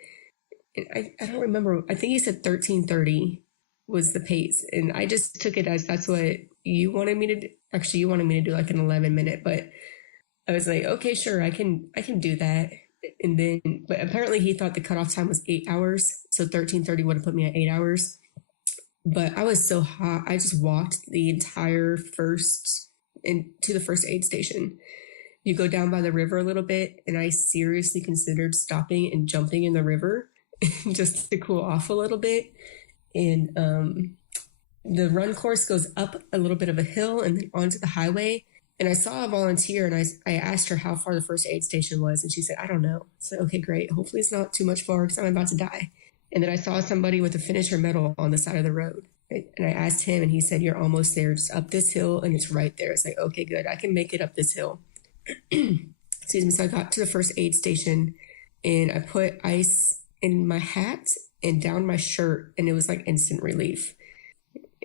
And I don't remember. I think he said 13:30 was the pace. And I just took it as that's what you wanted me to do. Actually, you wanted me to do like an 11-minute, but I was like, okay, sure, I can do that. And then, but apparently he thought the cutoff time was 8 hours. So 13:30 would have put me at 8 hours. But I was so hot. I just walked the entire to the first aid station. You go down by the river a little bit, and I seriously considered stopping and jumping in the river just to cool off a little bit. And the run course goes up a little bit of a hill and then onto the highway. And I saw a volunteer, and I asked her how far the first aid station was, and she said, "I don't know." So, okay, great. Hopefully it's not too much far because I'm about to die. And then I saw somebody with a finisher medal on the side of the road. And I asked him, and he said, "You're almost there. Just up this hill, and it's right there." It's like, okay, good. I can make it up this hill. Excuse me. So I got to the first aid station and I put ice in my hat and down my shirt, and it was like instant relief.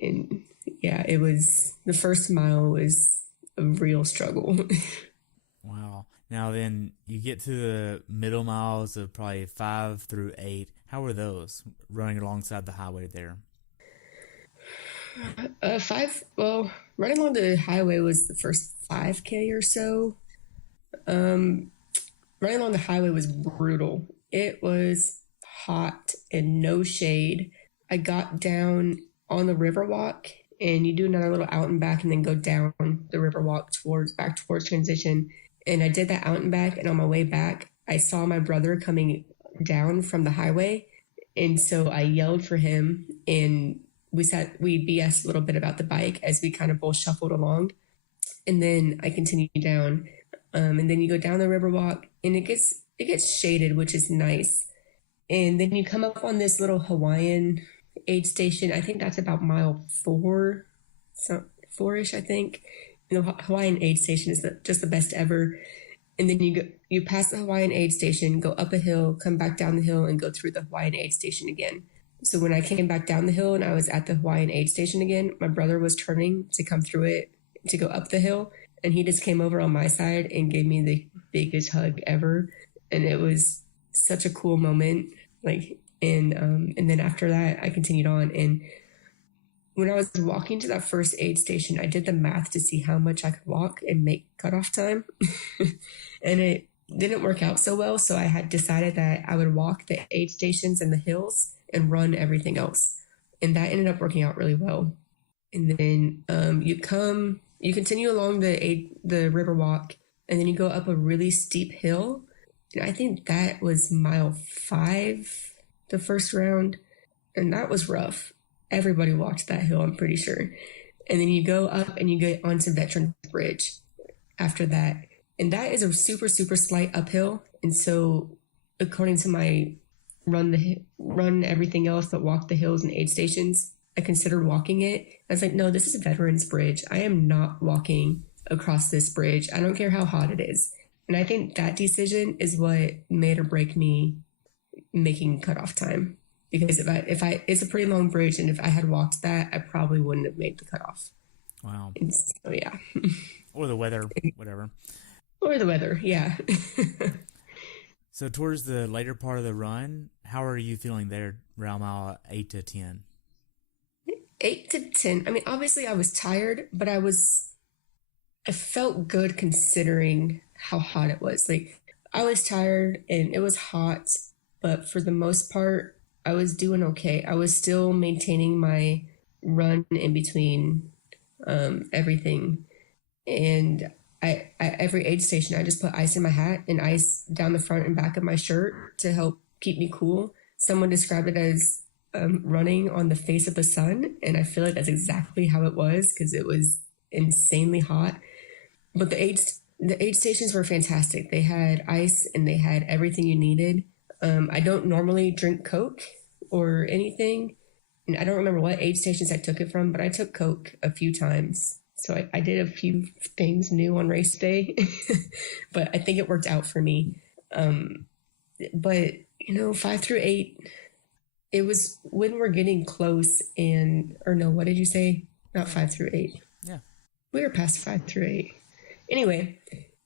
And yeah, it was the first mile was a real struggle. Wow. Now then, you get to the middle miles of probably 5 through 8. How were those running alongside the highway there? Running along the highway was the first 5K or so. Running along the highway was brutal. It was hot and no shade. I got down on the Riverwalk, and you do another little out and back and then go down the Riverwalk back towards transition. And I did that out and back, and on my way back, I saw my brother coming down from the highway. And so I yelled for him, and we BS'd a little bit about the bike as we kind of both shuffled along. And then I continued down. And then you go down the Riverwalk, and it gets shaded, which is nice. And then you come up on this little Hawaiian aid station. I think that's about mile 4, so 4-ish, I think. The Hawaiian aid station is just the best ever. And then you pass the Hawaiian aid station, go up a hill, come back down the hill, and go through the Hawaiian aid station again. So when I came back down the hill and I was at the Hawaiian aid station again, my brother was turning to come through it to go up the hill, and he just came over on my side and gave me the biggest hug ever. And it was such a cool moment. And then after that, I continued on. And when I was walking to that first aid station, I did the math to see how much I could walk and make cutoff time. And it didn't work out so well. So I had decided that I would walk the aid stations and the hills and run everything else. And that ended up working out really well. And then you continue along the Riverwalk, and then you go up a really steep hill. And I think that was mile 5, the first round. And that was rough. Everybody walked that hill, I'm pretty sure. And then you go up and you get onto Veterans Bridge after that. And that is a super, super slight uphill. And so according to my run everything else but walk the hills and aid stations, I considered walking it. I was like, no, this is a Veterans Bridge. I am not walking across this bridge. I don't care how hot it is. And I think that decision is what made or break me making cutoff time. Because if I it's a pretty long bridge, and if I had walked that, I probably wouldn't have made the cutoff. Wow. So yeah. Or the weather, whatever. Or the weather, yeah. So towards the later part of the run, how are you feeling there around mile 8 to 10? 8 to 10. I mean, obviously I was tired, but I felt good considering how hot it was. I was tired and it was hot, but for the most part, I was doing okay. I was still maintaining my run in between everything. And I every aid station, I just put ice in my hat and ice down the front and back of my shirt to help keep me cool. Someone described it as running on the face of the sun. And I feel like that's exactly how it was, because it was insanely hot. But the aid stations were fantastic. They had ice and they had everything you needed. I don't normally drink Coke or anything. And I don't remember what aid stations I took it from, but I took Coke a few times. So I did a few things new on race day, but I think it worked out for me. But 5 through 8, it was when we're getting close what did you say? Not 5 through 8. Yeah. We were past 5 through 8. Anyway,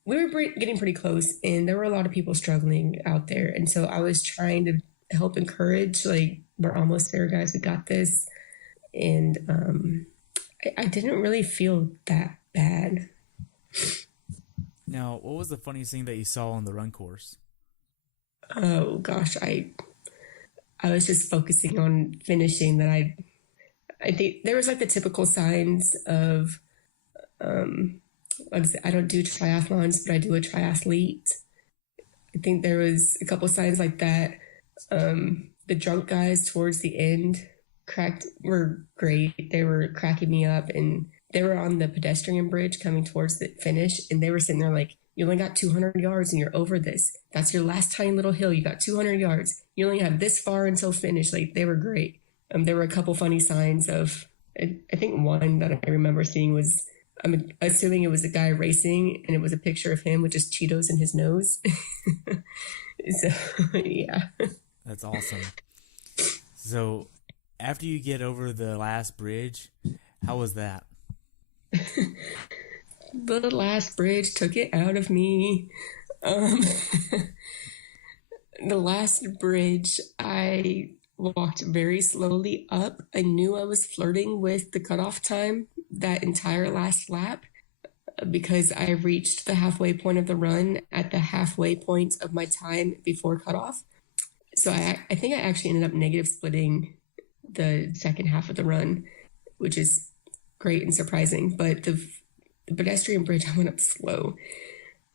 we were getting pretty close, and there were a lot of people struggling out there. And so I was trying to help encourage, we're almost there, guys. We got this. And I didn't really feel that bad. Now, what was the funniest thing that you saw on the run course? Oh, gosh. I was just focusing on finishing. That I think there was the typical signs of, I don't do triathlons, but I do a triathlete. I think there was a couple signs like that. The drunk guys towards the end were great. They were cracking me up, and they were on the pedestrian bridge coming towards the finish, and they were sitting there you only got 200 yards and you're over this. That's your last tiny little hill. You got 200 yards. You only have this far until finish. They were great. There were a couple funny signs of, I think one that I remember seeing was I'm assuming it was a guy racing, and it was a picture of him with just Cheetos in his nose. So, yeah. That's awesome. So, after you get over the last bridge, how was that? The last bridge took it out of me. Um, the last bridge, I walked very slowly up. I knew I was flirting with the cutoff time that entire last lap because I reached the halfway point of the run at the halfway point of my time before cutoff. So I think I actually ended up negative splitting the second half of the run, which is great and surprising. But the pedestrian bridge, I went up slow.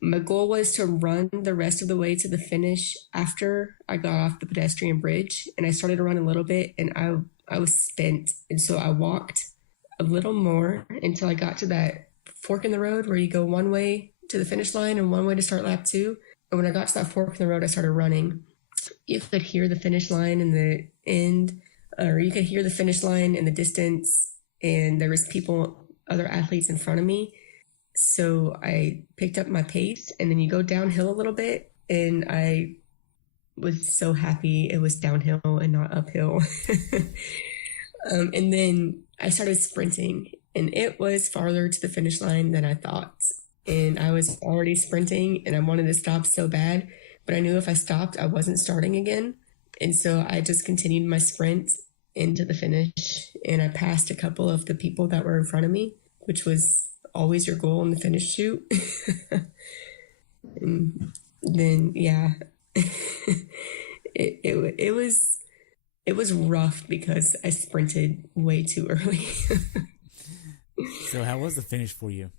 My goal was to run the rest of the way to the finish after I got off the pedestrian bridge, and I started to run a little bit, and I was spent, and so I walked a little more until I got to that fork in the road where you go one way to the finish line and one way to start lap 2. And when I got to that fork in the road, I started running. You could hear the finish line in the end, or you could hear the finish line in the distance, and there was other athletes in front of me. So I picked up my pace, and then you go downhill a little bit, and I was so happy it was downhill and not uphill. And then I started sprinting, and it was farther to the finish line than I thought. And I was already sprinting, and I wanted to stop so bad, but I knew if I stopped, I wasn't starting again. And so I just continued my sprint into the finish, and I passed a couple of the people that were in front of me, which was always your goal in the finish shoot. And then, yeah, it was rough because I sprinted way too early. So how was the finish for you?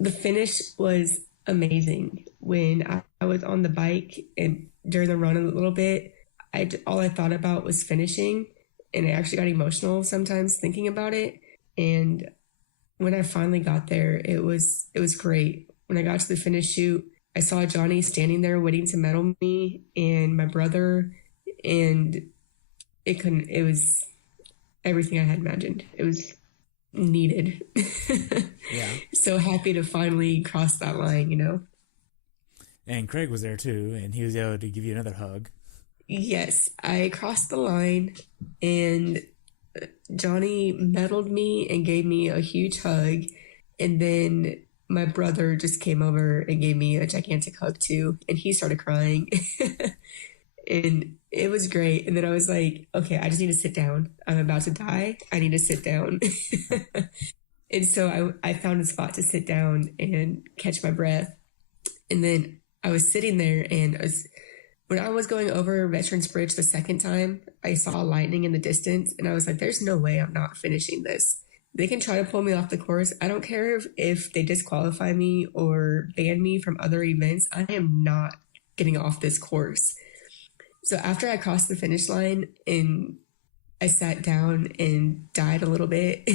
The finish was amazing. When I was on the bike and during the run a little bit, all I thought about was finishing, and I actually got emotional sometimes thinking about it. And when I finally got there, it was great. When I got to the finish shoot, I saw Johnny standing there waiting to medal me, and my brother, and it was everything I had imagined. It was needed. Yeah. So happy to finally cross that line, you know? And Craig was there too, and he was able to give you another hug. Yes, I crossed the line, and Johnny medaled me and gave me a huge hug. And then my brother just came over and gave me a gigantic hug too. And he started crying. And it was great. And then I was like, okay, I just need to sit down. I'm about to die. I need to sit down. And so I found a spot to sit down and catch my breath. And then I was sitting there, and when I was going over Veterans Bridge the second time, I saw lightning in the distance, and I was like, there's no way I'm not finishing this. They can try to pull me off the course. I don't care if they disqualify me or ban me from other events. I am not getting off this course. So after I crossed the finish line and I sat down and died a little bit,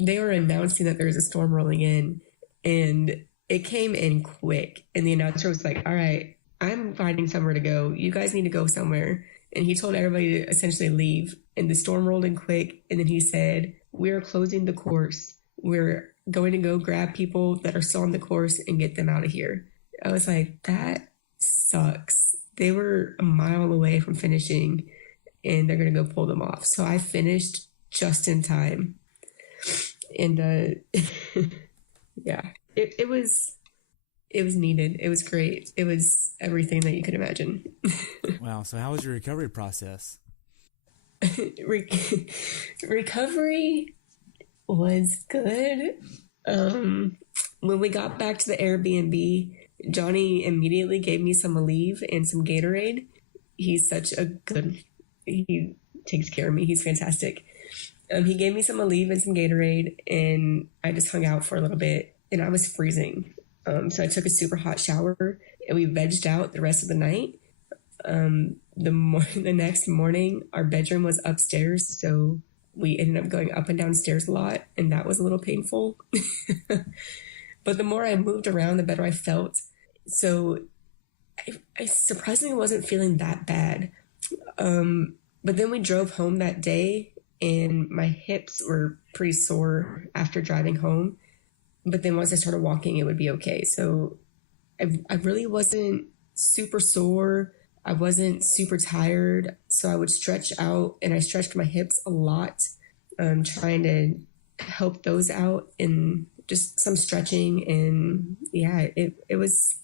they were announcing that there was a storm rolling in, and it came in quick. And the announcer was like, all right, I'm finding somewhere to go. You guys need to go somewhere. And he told everybody to essentially leave. And the storm rolled in quick. And then he said, we're closing the course. We're going to go grab people that are still on the course and get them out of here. I was like, that sucks. They were a mile away from finishing, and they're going to go pull them off. So I finished just in time. And yeah, it was needed. It was great. It was everything that you could imagine. Wow. So how was your recovery process? Recovery was good. When we got back to the Airbnb, Johnny immediately gave me some Aleve and some Gatorade. He takes care of me. He's fantastic. He gave me some Aleve and some Gatorade, and I just hung out for a little bit, and I was freezing. So I took a super hot shower, and we vegged out the rest of the night. The next morning, our bedroom was upstairs, so we ended up going up and down stairs a lot, and that was a little painful. But the more I moved around, the better I felt. So I surprisingly wasn't feeling that bad. But then we drove home that day, and my hips were pretty sore after driving home. But then once I started walking, it would be okay. So I really wasn't super sore. I wasn't super tired. So I would stretch out, and I stretched my hips a lot, trying to help those out, and just some stretching. And yeah, it was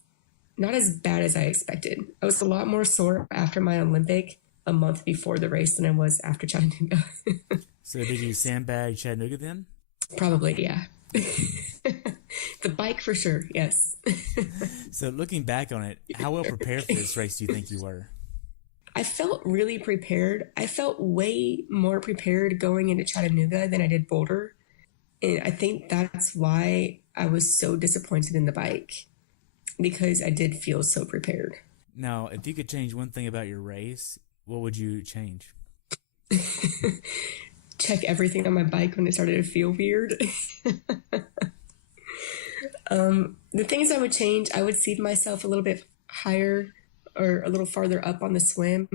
not as bad as I expected. I was a lot more sore after my Olympic a month before the race than I was after Chattanooga. So did you sandbag Chattanooga then? Probably, yeah. The bike for sure, yes. So looking back on it, how well prepared for this race do you think you were? I felt really prepared. I felt way more prepared going into Chattanooga than I did Boulder. And I think that's why I was so disappointed in the bike, because I did feel so prepared. Now, if you could change one thing about your race, what would you change? Check everything on my bike when it started to feel weird. The things I would change, I would seat myself a little bit higher or a little farther up on the swim,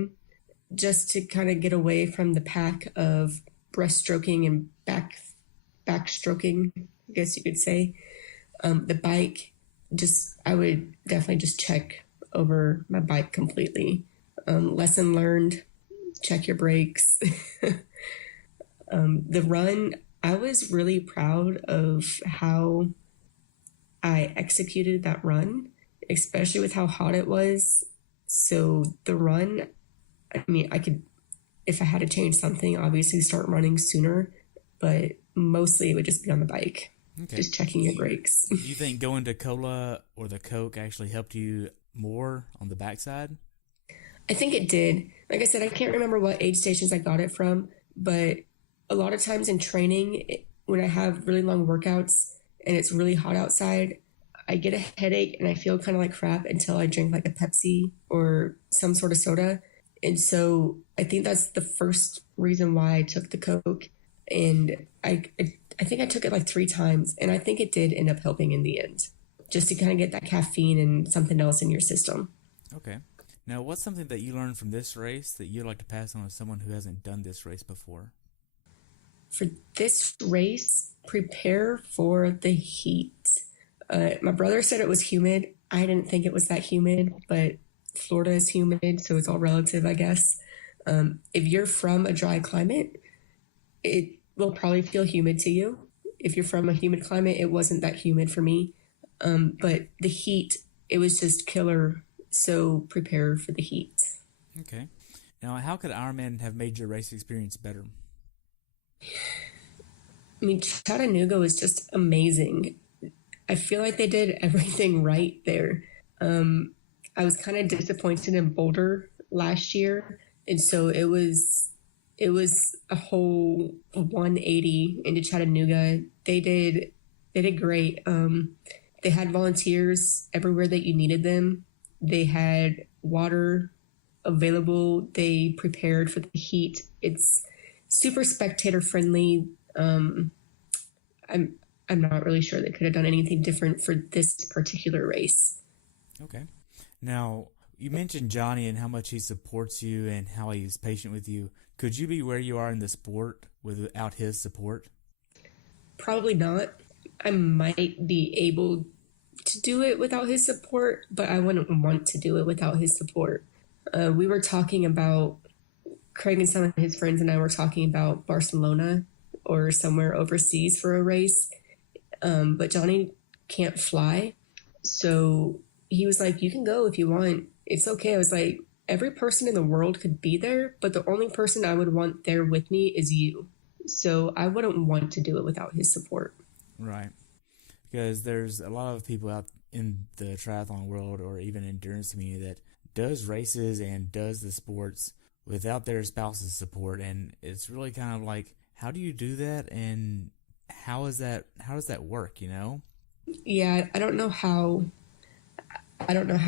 just to kind of get away from the pack of breaststroking and backstroking, I guess you could say. The bike, I would definitely just check over my bike completely. Lesson learned, check your brakes. The run, I was really proud of how I executed that run, especially with how hot it was. So the run, I mean, I could, if I had to change something, obviously start running sooner, but mostly it would just be on the bike, just checking your brakes. Do you think going to Cola or the Coke actually helped you more on the backside? I think it did. Like I said, I can't remember what aid stations I got it from, but a lot of times in training, when I have really long workouts and it's really hot outside, I get a headache and I feel kind of like crap until I drink like a Pepsi or some sort of soda. And so I think that's the first reason why I took the Coke. And I think I took it like 3 times, and I think it did end up helping in the end, just to kind of get that caffeine and something else in your system. Okay. Now, what's something that you learned from this race that you'd like to pass on to someone who hasn't done this race before? For this race, prepare for the heat. My brother said it was humid. I didn't think it was that humid, but Florida is humid, so it's all relative, I guess. If you're from a dry climate, it will probably feel humid to you. If you're from a humid climate, it wasn't that humid for me. But the heat, it was just killer. So prepare for the heat. Okay. Now, how could Ironman have made your race experience better? I mean, Chattanooga was just amazing. I feel like they did everything right there. I was kind of disappointed in Boulder last year, and so it was a whole 180 into Chattanooga. They did great. They had volunteers everywhere that you needed them. They had water available. They prepared for the heat. It's super spectator friendly. I'm not really sure they could have done anything different for this particular race. Okay. Now, you mentioned Johnny and how much he supports you and how he's patient with you. Could you be where you are in the sport without his support? Probably not. I might be able to do it without his support, but I wouldn't want to do it without his support. We were talking about, Craig and some of his friends and I were talking about Barcelona or somewhere overseas for a race, but Johnny can't fly. So he was like, you can go if you want. It's okay. I was like, every person in the world could be there, but the only person I would want there with me is you. So I wouldn't want to do it without his support. Right. Because there's a lot of people out in the triathlon world or even endurance community that does races and does the sports without their spouse's support. And it's really kind of like, how do you do that? And how does that work, you know? Yeah, I don't know how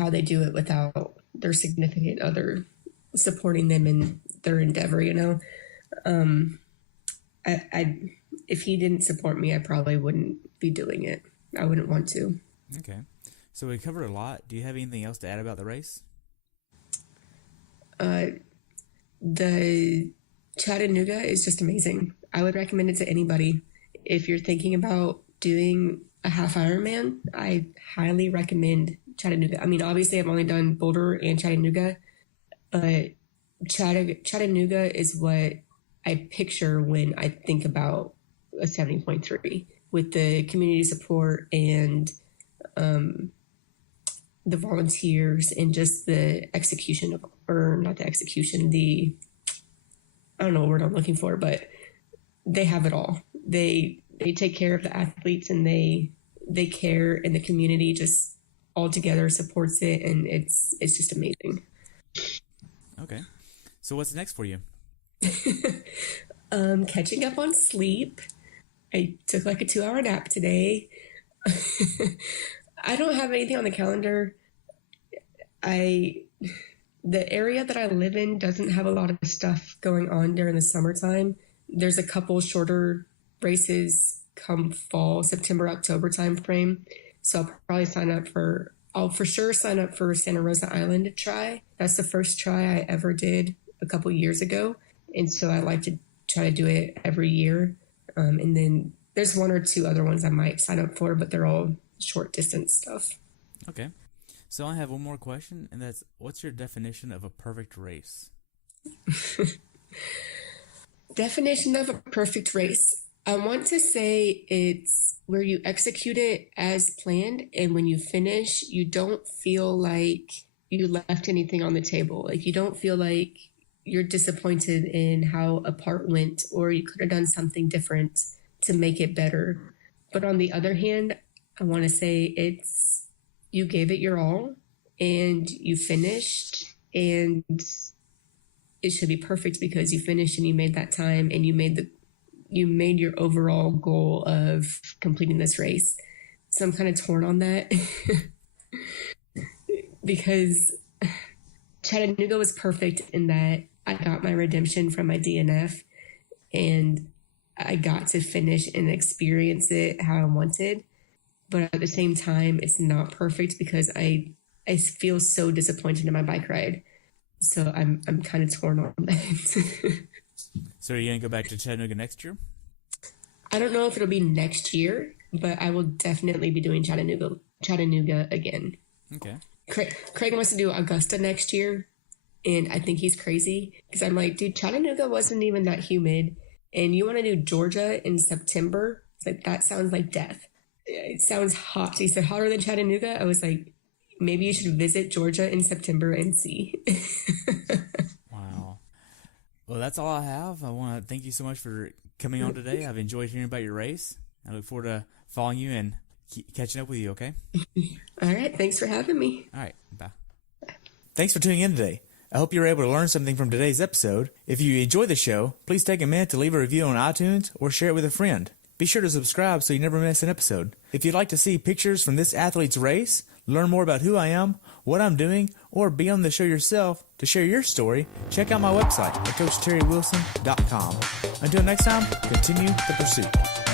they do it without their significant other supporting them in their endeavor, you know? If he didn't support me, I probably wouldn't be doing it. I wouldn't want to. Okay. So we covered a lot. Do you have anything else to add about the race? The Chattanooga is just amazing. I would recommend it to anybody. If you're thinking about doing a half Ironman, I highly recommend Chattanooga. I mean, obviously, I've only done Boulder and Chattanooga, but Chattanooga is what I picture when I think about a 70.3 with the community support and the volunteers and just the execution of, or not the execution, I don't know what word I'm looking for, but they have it all. They take care of the athletes, and they care, and the community just all together supports it, and it's just amazing. Okay. So what's next for you? Catching up on sleep. I took like a 2-hour nap today. I don't have anything on the calendar. The area that I live in doesn't have a lot of stuff going on during the summertime. There's a couple shorter races come fall, September, October time frame. So I'll probably I'll for sure sign up for Santa Rosa Island to try. That's the first try I ever did a couple years ago. And so I like to try to do it every year. And then there's 1 or 2 other ones I might sign up for, but they're all short distance stuff. Okay. So I have one more question, and that's, what's your definition of a perfect race? Definition of a perfect race. I want to say it's where you execute it as planned, and when you finish, you don't feel like you left anything on the table. Like, you don't feel like you're disappointed in how a part went, or you could have done something different to make it better. But on the other hand, I want to say it's you gave it your all and you finished, and it should be perfect because you finished and you made that time, and you made your overall goal of completing this race. So I'm kind of torn on that because Chattanooga was perfect in that I got my redemption from my DNF, and I got to finish and experience it how I wanted. But at the same time, it's not perfect because I feel so disappointed in my bike ride. So I'm kind of torn on that. So are you going to go back to Chattanooga next year? I don't know if it'll be next year, but I will definitely be doing Chattanooga again. Okay. Craig wants to do Augusta next year, and I think he's crazy because I'm like, dude, Chattanooga wasn't even that humid, and you want to do Georgia in September? It's like, that sounds like death. It sounds hot. He said hotter than Chattanooga. I was like, maybe you should visit Georgia in September and see. Wow. Well, that's all I have. I want to thank you so much for coming on today. I've enjoyed hearing about your race. I look forward to following you and catching up with you, okay? All right. Thanks for having me. All right. Bye. Thanks for tuning in today. I hope you were able to learn something from today's episode. If you enjoy the show, please take a minute to leave a review on iTunes or share it with a friend. Be sure to subscribe so you never miss an episode. If you'd like to see pictures from this athlete's race, learn more about who I am, what I'm doing, or be on the show yourself to share your story, check out my website at CoachTerryWilson.com. Until next time, continue the pursuit.